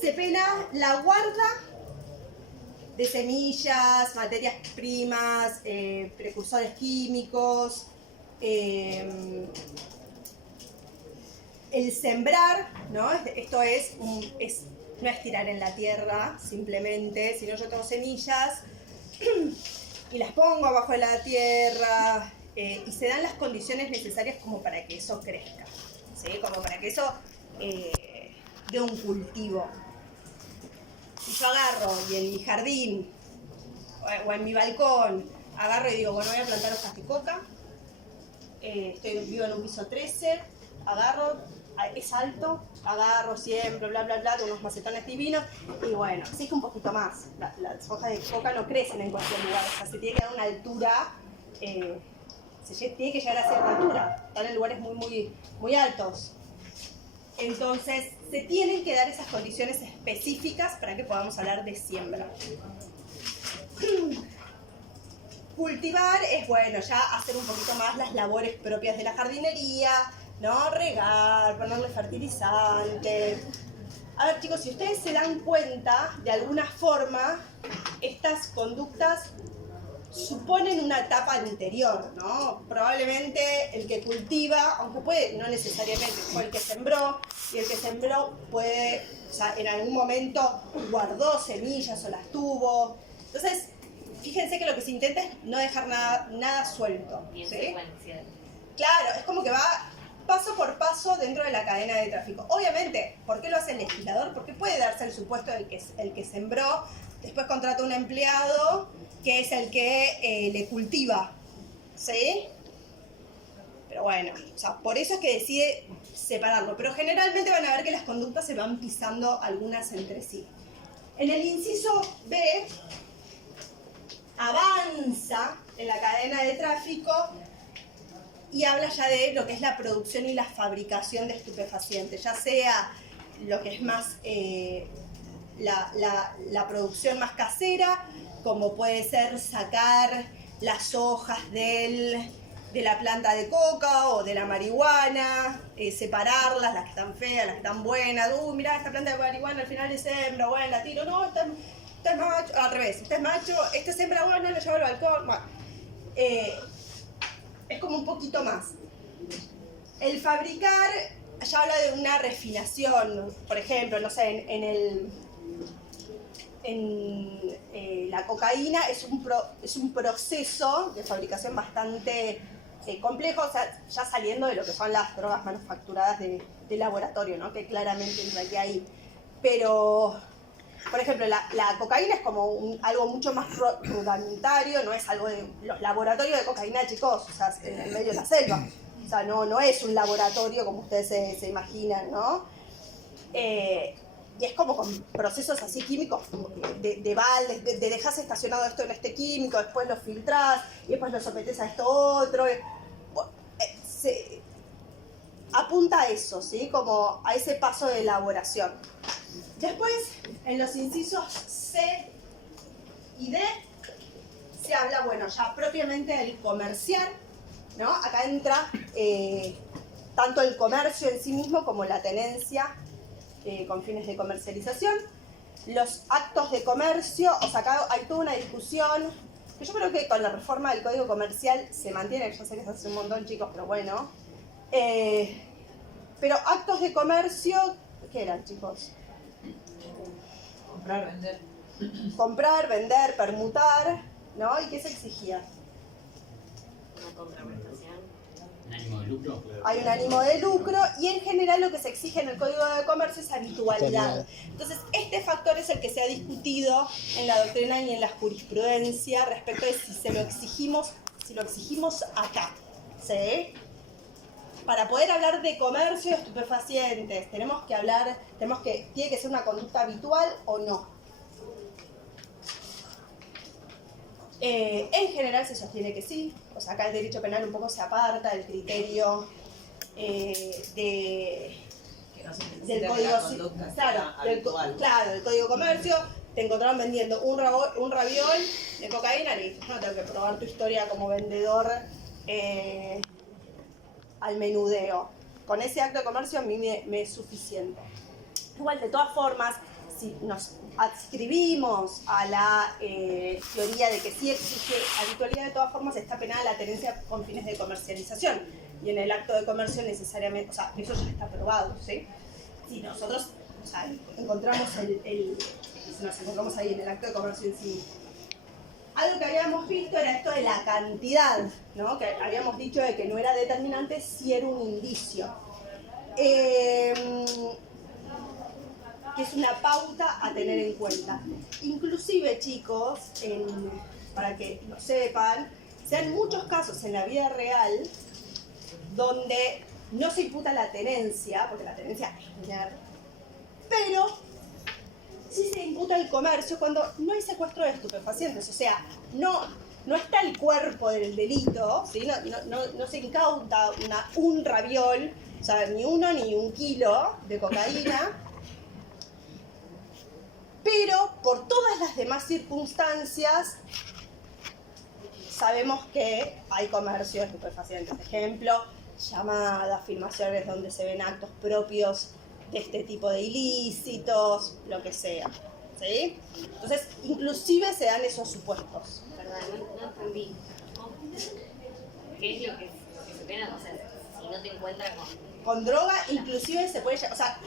se pena la guarda de semillas, materias primas, precursores químicos, el sembrar, ¿no? Esto no es tirar en la tierra simplemente, sino yo tengo semillas y las pongo abajo de la tierra y se dan las condiciones necesarias como para que eso crezca, ¿sí? Como para que eso dé un cultivo. Si yo agarro y en mi jardín o en mi balcón agarro y digo, bueno, voy a plantar hojas de coca, vivo en un piso 13, agarro, es alto, agarro siempre, bla, bla, bla, unos macetones divinos, y bueno, exige un poquito más. Las hojas de coca no crecen en cualquier lugar, o sea, se tiene que dar una altura, se tiene que llegar a cierta altura, están en lugares muy, muy, muy altos. Entonces, se tienen que dar esas condiciones específicas para que podamos hablar de siembra. Cultivar es, bueno, ya hacer un poquito más las labores propias de la jardinería, ¿no? Regar, ponerle fertilizante. A ver, chicos, si ustedes se dan cuenta, de alguna forma, estas conductas suponen una etapa anterior, ¿no? Probablemente el que cultiva, aunque puede, no necesariamente, fue el que sembró, y el que sembró puede, o sea, en algún momento guardó semillas o las tuvo. Entonces, fíjense que lo que se intenta es no dejar nada suelto, ¿sí? Claro, es como que va paso por paso dentro de la cadena de tráfico. Obviamente, ¿por qué lo hace el legislador? Porque puede darse el supuesto del que el que sembró, después contrata un empleado que es el que le cultiva, ¿sí? Pero bueno, o sea, por eso es que decide separarlo. Pero generalmente van a ver que las conductas se van pisando algunas entre sí. En el inciso B, avanza en la cadena de tráfico y habla ya de lo que es la producción y la fabricación de estupefacientes, ya sea lo que es más la producción más casera, como puede ser sacar las hojas de la planta de coca o de la marihuana, separarlas, las que están feas, las que están buenas. Mirá, esta planta de marihuana al final es hembra, bueno, la tiro, no, esta es macho, al revés, este es macho, esta es hembra, bueno, lo llevo al balcón. Bueno, es como un poquito más. El fabricar ya habla de una refinación, por ejemplo, no sé, la cocaína es un proceso de fabricación bastante complejo, o sea, ya saliendo de lo que son las drogas manufacturadas de laboratorio, ¿no? Que claramente entraría ahí. Pero, por ejemplo, la cocaína es como algo mucho más rudimentario, no es algo de los laboratorios de cocaína, chicos, o sea, en el medio de la selva. O sea, no es un laboratorio como ustedes se imaginan, ¿no? Y es como con procesos así químicos de baldes, de dejas estacionado esto en este químico, después lo filtrás y después lo sometés a esto otro. Apunta a eso, ¿sí? Como a ese paso de elaboración. Después, en los incisos C y D, se habla, bueno, ya propiamente del comercial, ¿no? Acá entra tanto el comercio en sí mismo como la tenencia con fines de comercialización. Los actos de comercio, o sea, acá hay toda una discusión, que yo creo que con la reforma del Código Comercial se mantiene, yo sé que se hace un montón, chicos, pero bueno. Pero actos de comercio, ¿qué eran, chicos? Comprar, vender. Comprar, vender, permutar, ¿no? ¿Y qué se exigía? Una contraprestación. ¿Un ánimo de lucro? Hay un ánimo de lucro y en general lo que se exige en el Código de Comercio es habitualidad. Entonces, este factor es el que se ha discutido en la doctrina y en la jurisprudencia respecto de si lo exigimos acá, ¿sí? Para poder hablar de comercio de estupefacientes, tiene que ser una conducta habitual o no. En general se sostiene que sí, o sea, acá el derecho penal un poco se aparta del criterio del código, claro, del código comercio. Te encontraron vendiendo un raviol de cocaína, listo, no tengo que probar tu historia como vendedor al menudeo. Con ese acto de comercio a mí me es suficiente. Igual, de todas formas, si nos adscribimos a la teoría de que sí exige habitualidad, de todas formas está penada la tenencia con fines de comercialización. Y en el acto de comercio necesariamente, o sea, eso ya está probado, ¿sí? Si nosotros, o sea, nos encontramos ahí en el acto de comercio en sí. Algo que habíamos visto era esto de la cantidad, ¿no? Que habíamos dicho de que no era determinante, si era un indicio. Que es una pauta a tener en cuenta. Inclusive, chicos, para que lo sepan, se dan muchos casos en la vida real donde no se imputa la tenencia, porque la tenencia es tener, pero sí se imputa el comercio cuando no hay secuestro de estupefacientes, o sea, no está el cuerpo del delito, ¿sí? No se incauta un raviol, o sea, ni 1 ni 1 kilo de cocaína, pero por todas las demás circunstancias sabemos que hay comercio de estupefacientes. Ejemplo, llamadas, filmaciones donde se ven actos propios de este tipo de ilícitos, lo que sea, ¿sí? Entonces, inclusive se dan esos supuestos. Perdón, no entendí. ¿Qué es lo que se pena? O sea, si no te encuentras con droga, inclusive se puede, o sea,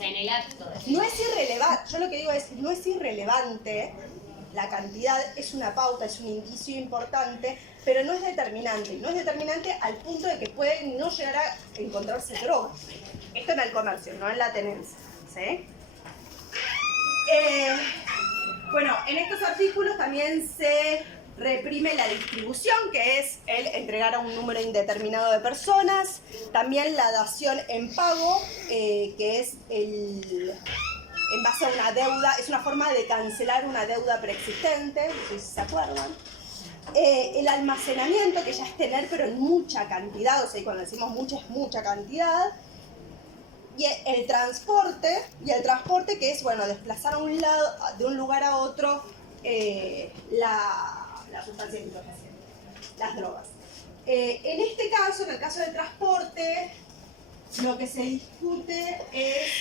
en el acto. No es irrelevante, yo lo que digo es, no es irrelevante, la cantidad es una pauta, es un indicio importante, pero no es determinante al punto de que puede no llegar a encontrarse droga. Esto en el comercio, no en la tenencia, ¿sí? Bueno, en estos artículos también se reprime la distribución, que es el entregar a un número indeterminado de personas. También la dación en pago, que es en base a una deuda, es una forma de cancelar una deuda preexistente, no sé si se acuerdan. El almacenamiento, que ya es tener, pero en mucha cantidad, o sea, cuando decimos mucha es mucha cantidad. Y el transporte que es, bueno, desplazar a un lado, de un lugar a otro la sustancia estupefaciente, las drogas. En este caso, en el caso del transporte, lo que se discute es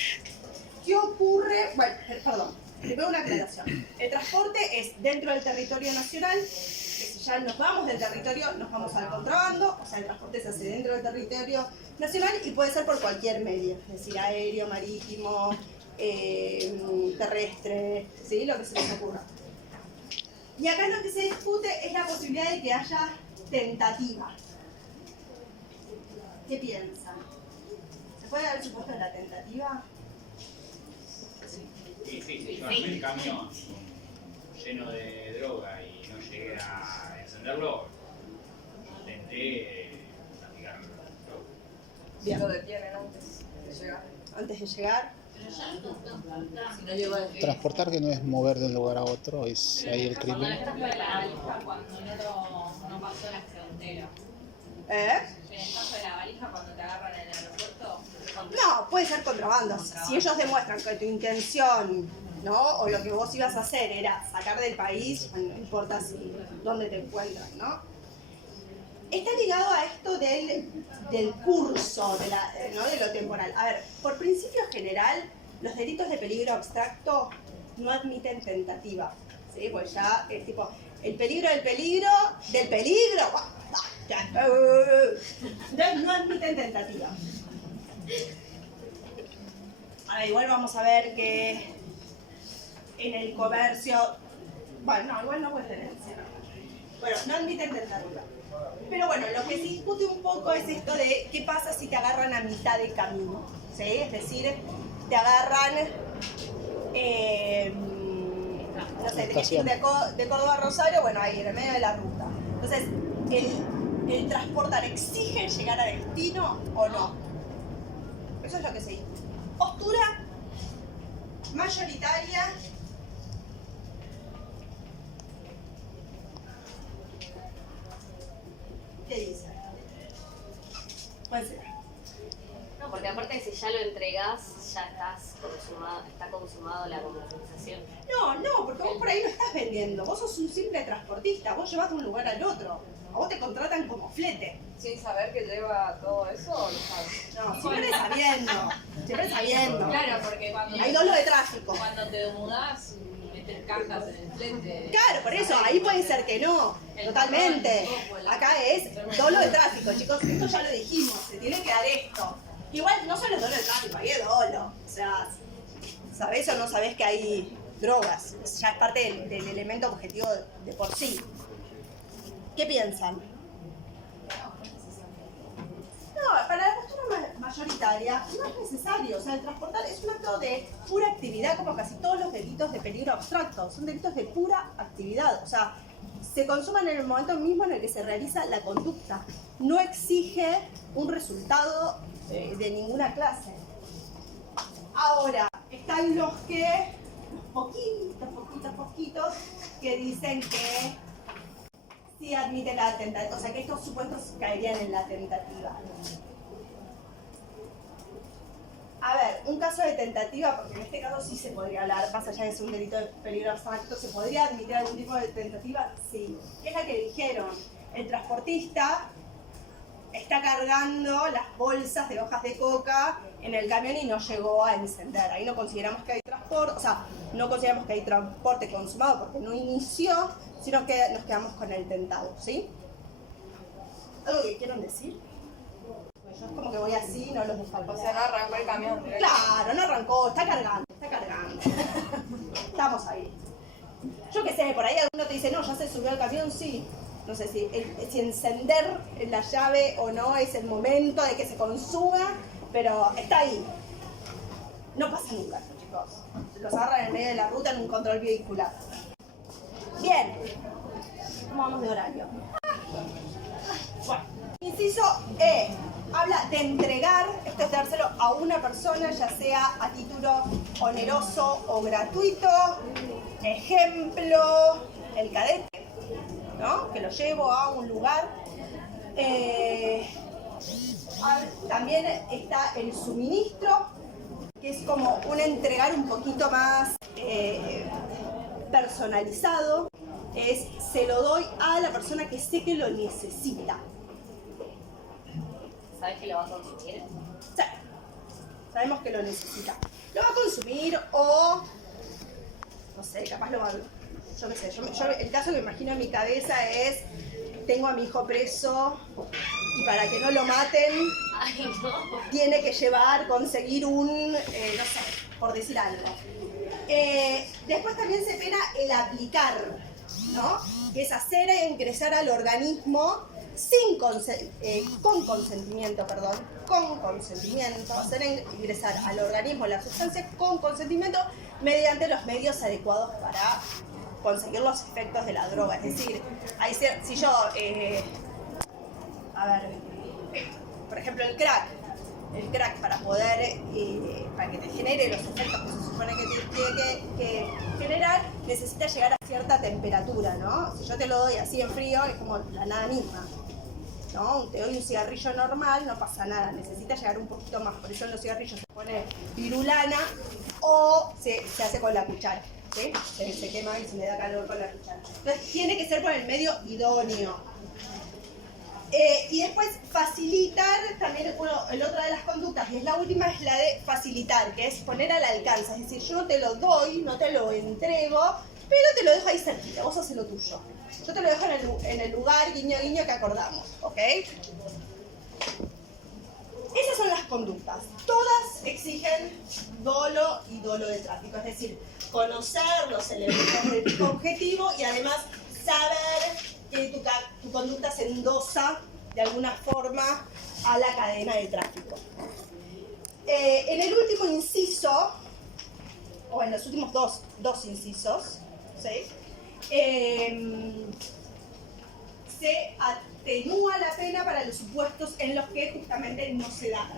qué ocurre, bueno, perdón, primero una aclaración. El transporte es dentro del territorio nacional, que si ya nos vamos del territorio, nos vamos al contrabando, o sea, el transporte se hace dentro del territorio nacional y puede ser por cualquier medio, es decir, aéreo, marítimo, terrestre, ¿sí? Lo que se les ocurra. Y acá lo que se discute es la posibilidad de que haya tentativa. ¿Qué piensan? ¿Se puede haber supuesto la tentativa? Sí, yo en el camión lleno de droga y no llegué a encenderlo, intenté practicarlo. Bien. Lo detienen antes de llegar. Antes de llegar. Si no llegó a Transportar, que no es mover de un lugar a otro, es ahí el crimen. Cuando el otro no pasó la frontera. En el caso de la valija, cuando te agarran en el aeropuerto. No, puede ser contrabando. Si ellos demuestran que tu intención, ¿no? O lo que vos ibas a hacer era sacar del país, no importa dónde te encuentras, ¿no? Está ligado a esto del curso, ¿no? De lo temporal. A ver, por principio general, los delitos de peligro abstracto no admiten tentativa, ¿sí? Pues ya es tipo, el peligro del peligro, entonces no admiten tentativa. Ahora igual vamos a ver que en el comercio, bueno, no, igual no puede tener, bueno, no admiten tentativa. Pero bueno, lo que se discute un poco es esto de qué pasa si te agarran a mitad de camino, ¿sí? Es decir, te agarran, no sé, tenés que ir de Córdoba a Rosario, bueno, ahí en el medio de la ruta. Entonces, ¿el transportar exige llegar a destino o no? Eso es lo que se discute. Postura mayoritaria. ¿Qué dice? Puede ser. No, porque aparte si ya lo entregás, ya está consumado la comercialización. No, porque vos por ahí no estás vendiendo, vos sos un simple transportista, vos llevas de un lugar al otro, a vos te contratan como flete. ¿Sin saber que lleva todo eso o lo sabes? No, siempre sabiendo. Claro, porque cuando hay dolo de tráfico. Cuando te mudás, metes cajas en el flete. Claro, por eso, ahí puede ser que no, totalmente. Acá es dolo de tráfico, chicos, esto ya lo dijimos, se tiene que dar esto. Igual no solo es dolo de tráfico, ahí es dolo. O sea, ¿sabés o no sabés que hay drogas? Ya es parte del elemento objetivo de por sí. ¿Qué piensan? No, para la postura mayoritaria no es necesario. O sea, el transportar es un acto de pura actividad, como casi todos los delitos de peligro abstracto. Son delitos de pura actividad. O sea, se consuman en el momento mismo en el que se realiza la conducta. No exige un resultado de ninguna clase. Ahora, están los poquitos, que dicen que sí admiten la tentativa, o sea que estos supuestos caerían en la tentativa. A ver, un caso de tentativa, porque en este caso sí se podría hablar, más allá de ser un delito de peligro abstracto, ¿se podría admitir algún tipo de tentativa? Sí. ¿Qué es la que dijeron? El transportista está cargando las bolsas de hojas de coca en el camión y no llegó a encender. Ahí no consideramos que hay transporte, o sea, no consideramos que hay transporte consumado porque no inició, sino que nos quedamos con el tentado, ¿sí? ¿Algo que quieran decir? Pues yo es como que voy así, no los dejo. O sea, no arrancó el camión. Claro, no arrancó, está cargando. Estamos ahí. Yo qué sé, por ahí alguno te dice, no, ya se subió al camión, sí. No sé si encender la llave o no es el momento de que se consuma, pero está ahí. No pasa nunca, chicos. Los agarran en medio de la ruta en un control vehicular. Bien. ¿Cómo vamos de horario? Bueno. Inciso E. Habla de entregar, esto es dárselo a una persona, ya sea a título oneroso o gratuito. Ejemplo, el cadete, ¿no? Que lo llevo a un lugar. También está el suministro, que es como un entregar un poquito más personalizado, se lo doy a la persona que sé que lo necesita. ¿Sabes que lo va a consumir? Sí, sabemos que lo necesita. Lo va a consumir o, no sé, capaz lo va a... Yo qué sé, el caso que me imagino en mi cabeza es, tengo a mi hijo preso y para que no lo maten, Ay, no. tiene que conseguir un, no sé, por decir algo. Después también se pena el aplicar, ¿no? Que es hacer ingresar al organismo con consentimiento, hacer ingresar al organismo la sustancia con consentimiento mediante los medios adecuados para conseguir los efectos de la droga. Es decir, si yo, por ejemplo el crack para poder, para que te genere los efectos que se supone que tiene que generar, necesita llegar a cierta temperatura, ¿no? Si yo te lo doy así en frío, es como la nada misma, ¿no? Te doy un cigarrillo normal, no pasa nada, necesita llegar un poquito más, por eso en los cigarrillos se pone pirulana o se hace con la cuchara, ¿sí? Se quema y se le da calor con la cuchara. Entonces tiene que ser por el medio idóneo. Y después facilitar, también el otra de las conductas, y es la última, es la de facilitar, que es poner al alcance. Es decir, yo no te lo doy, no te lo entrego, pero te lo dejo ahí cerquita, vos haces lo tuyo. Yo te lo dejo en el lugar, guiño, guiño, que acordamos, ¿ok? Esas son las conductas. Todas exigen dolo y dolo de tráfico, es decir, conocer los elementos de tipo objetivo y además saber que tu conducta se endosa de alguna forma a la cadena de tráfico. En el último inciso, o en los últimos dos incisos, ¿sí? Se atenúa la pena para los supuestos en los que justamente no se da.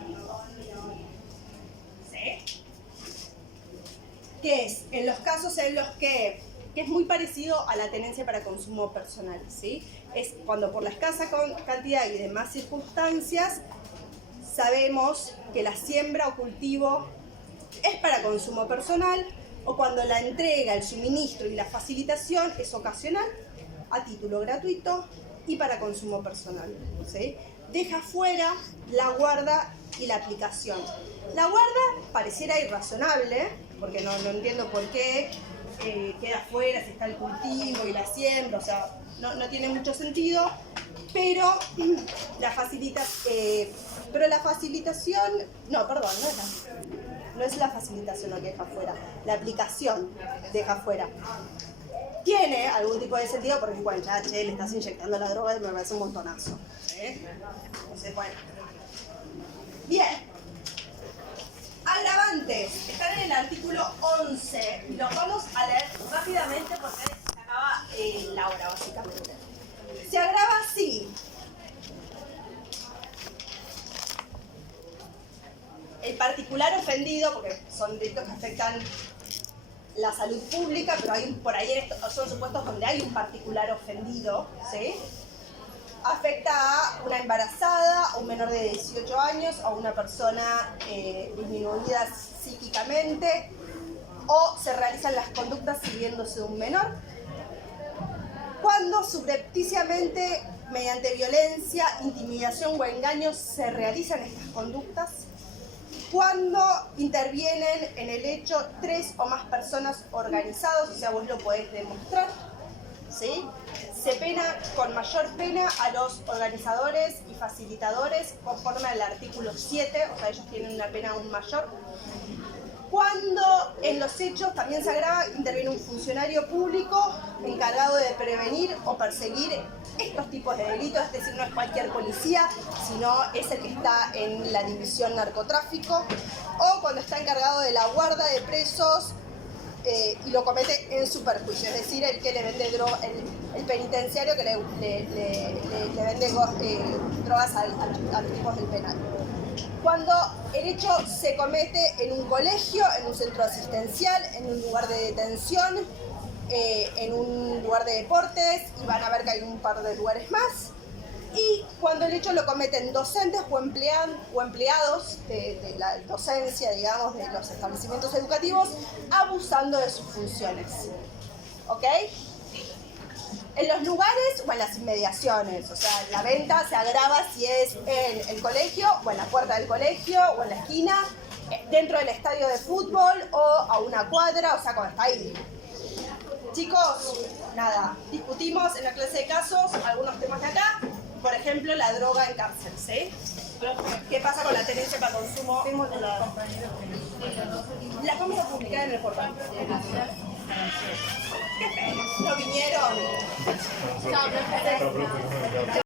¿Sí? ¿Qué es? En los casos en los que es muy parecido a la tenencia para consumo personal, ¿sí? Es cuando por la escasa cantidad y demás circunstancias sabemos que la siembra o cultivo es para consumo personal, o cuando la entrega, el suministro y la facilitación es ocasional, a título gratuito y para consumo personal, ¿sí? Deja fuera la guarda y la aplicación. La guarda pareciera irrazonable, porque no entiendo por qué queda fuera si está el cultivo y la siembra, o sea, no tiene mucho sentido, pero la facilitación, no es la facilitación lo que deja fuera, la aplicación deja fuera. Tiene algún tipo de sentido porque, bueno, ya le estás inyectando la droga y me parece un montonazo, ¿sí? Entonces, bueno. Bien. Agravantes, están en el artículo 11 y los vamos a leer rápidamente porque se acaba la hora, básicamente. Se agrava así. El particular ofendido, porque son delitos que afectan la salud pública, pero por ahí son supuestos donde hay un particular ofendido, ¿sí? Afecta a una embarazada, a un menor de 18 años, a una persona disminuida psíquicamente, o se realizan las conductas sirviéndose de un menor. Cuando subrepticiamente, mediante violencia, intimidación o engaño, se realizan estas conductas. Cuando intervienen en el hecho 3 o más personas organizadas, o sea, vos lo podés demostrar, ¿sí? Se pena con mayor pena a los organizadores y facilitadores conforme al artículo 7, o sea, ellos tienen una pena aún mayor. Cuando en los hechos también se agrava, interviene un funcionario público encargado de prevenir o perseguir estos tipos de delitos, es decir, no es cualquier policía, sino es el que está en la división narcotráfico, o cuando está encargado de la guarda de presos y lo comete en su perjuicio, es decir, el que le vende droga, el penitenciario que le vende drogas a los tipos del penal. Cuando el hecho se comete en un colegio, en un centro asistencial, en un lugar de detención, en un lugar de deportes, y van a ver que hay un par de lugares más. y cuando el hecho lo cometen docentes o empleados de la docencia, digamos, de los establecimientos educativos, abusando de sus funciones. ¿Ok? En los lugares o en las inmediaciones, o sea, la venta se agrava si es en el colegio o en la puerta del colegio o en la esquina, dentro del estadio de fútbol o a una cuadra, o sea, cuando está ahí. Chicos, nada, discutimos en la clase de casos algunos temas de acá, por ejemplo, la droga en cárcel, ¿sí? ¿Qué pasa con la tenencia para consumo? La vamos a publicar en el portal. ¿Qué pena? ¿No vinieron?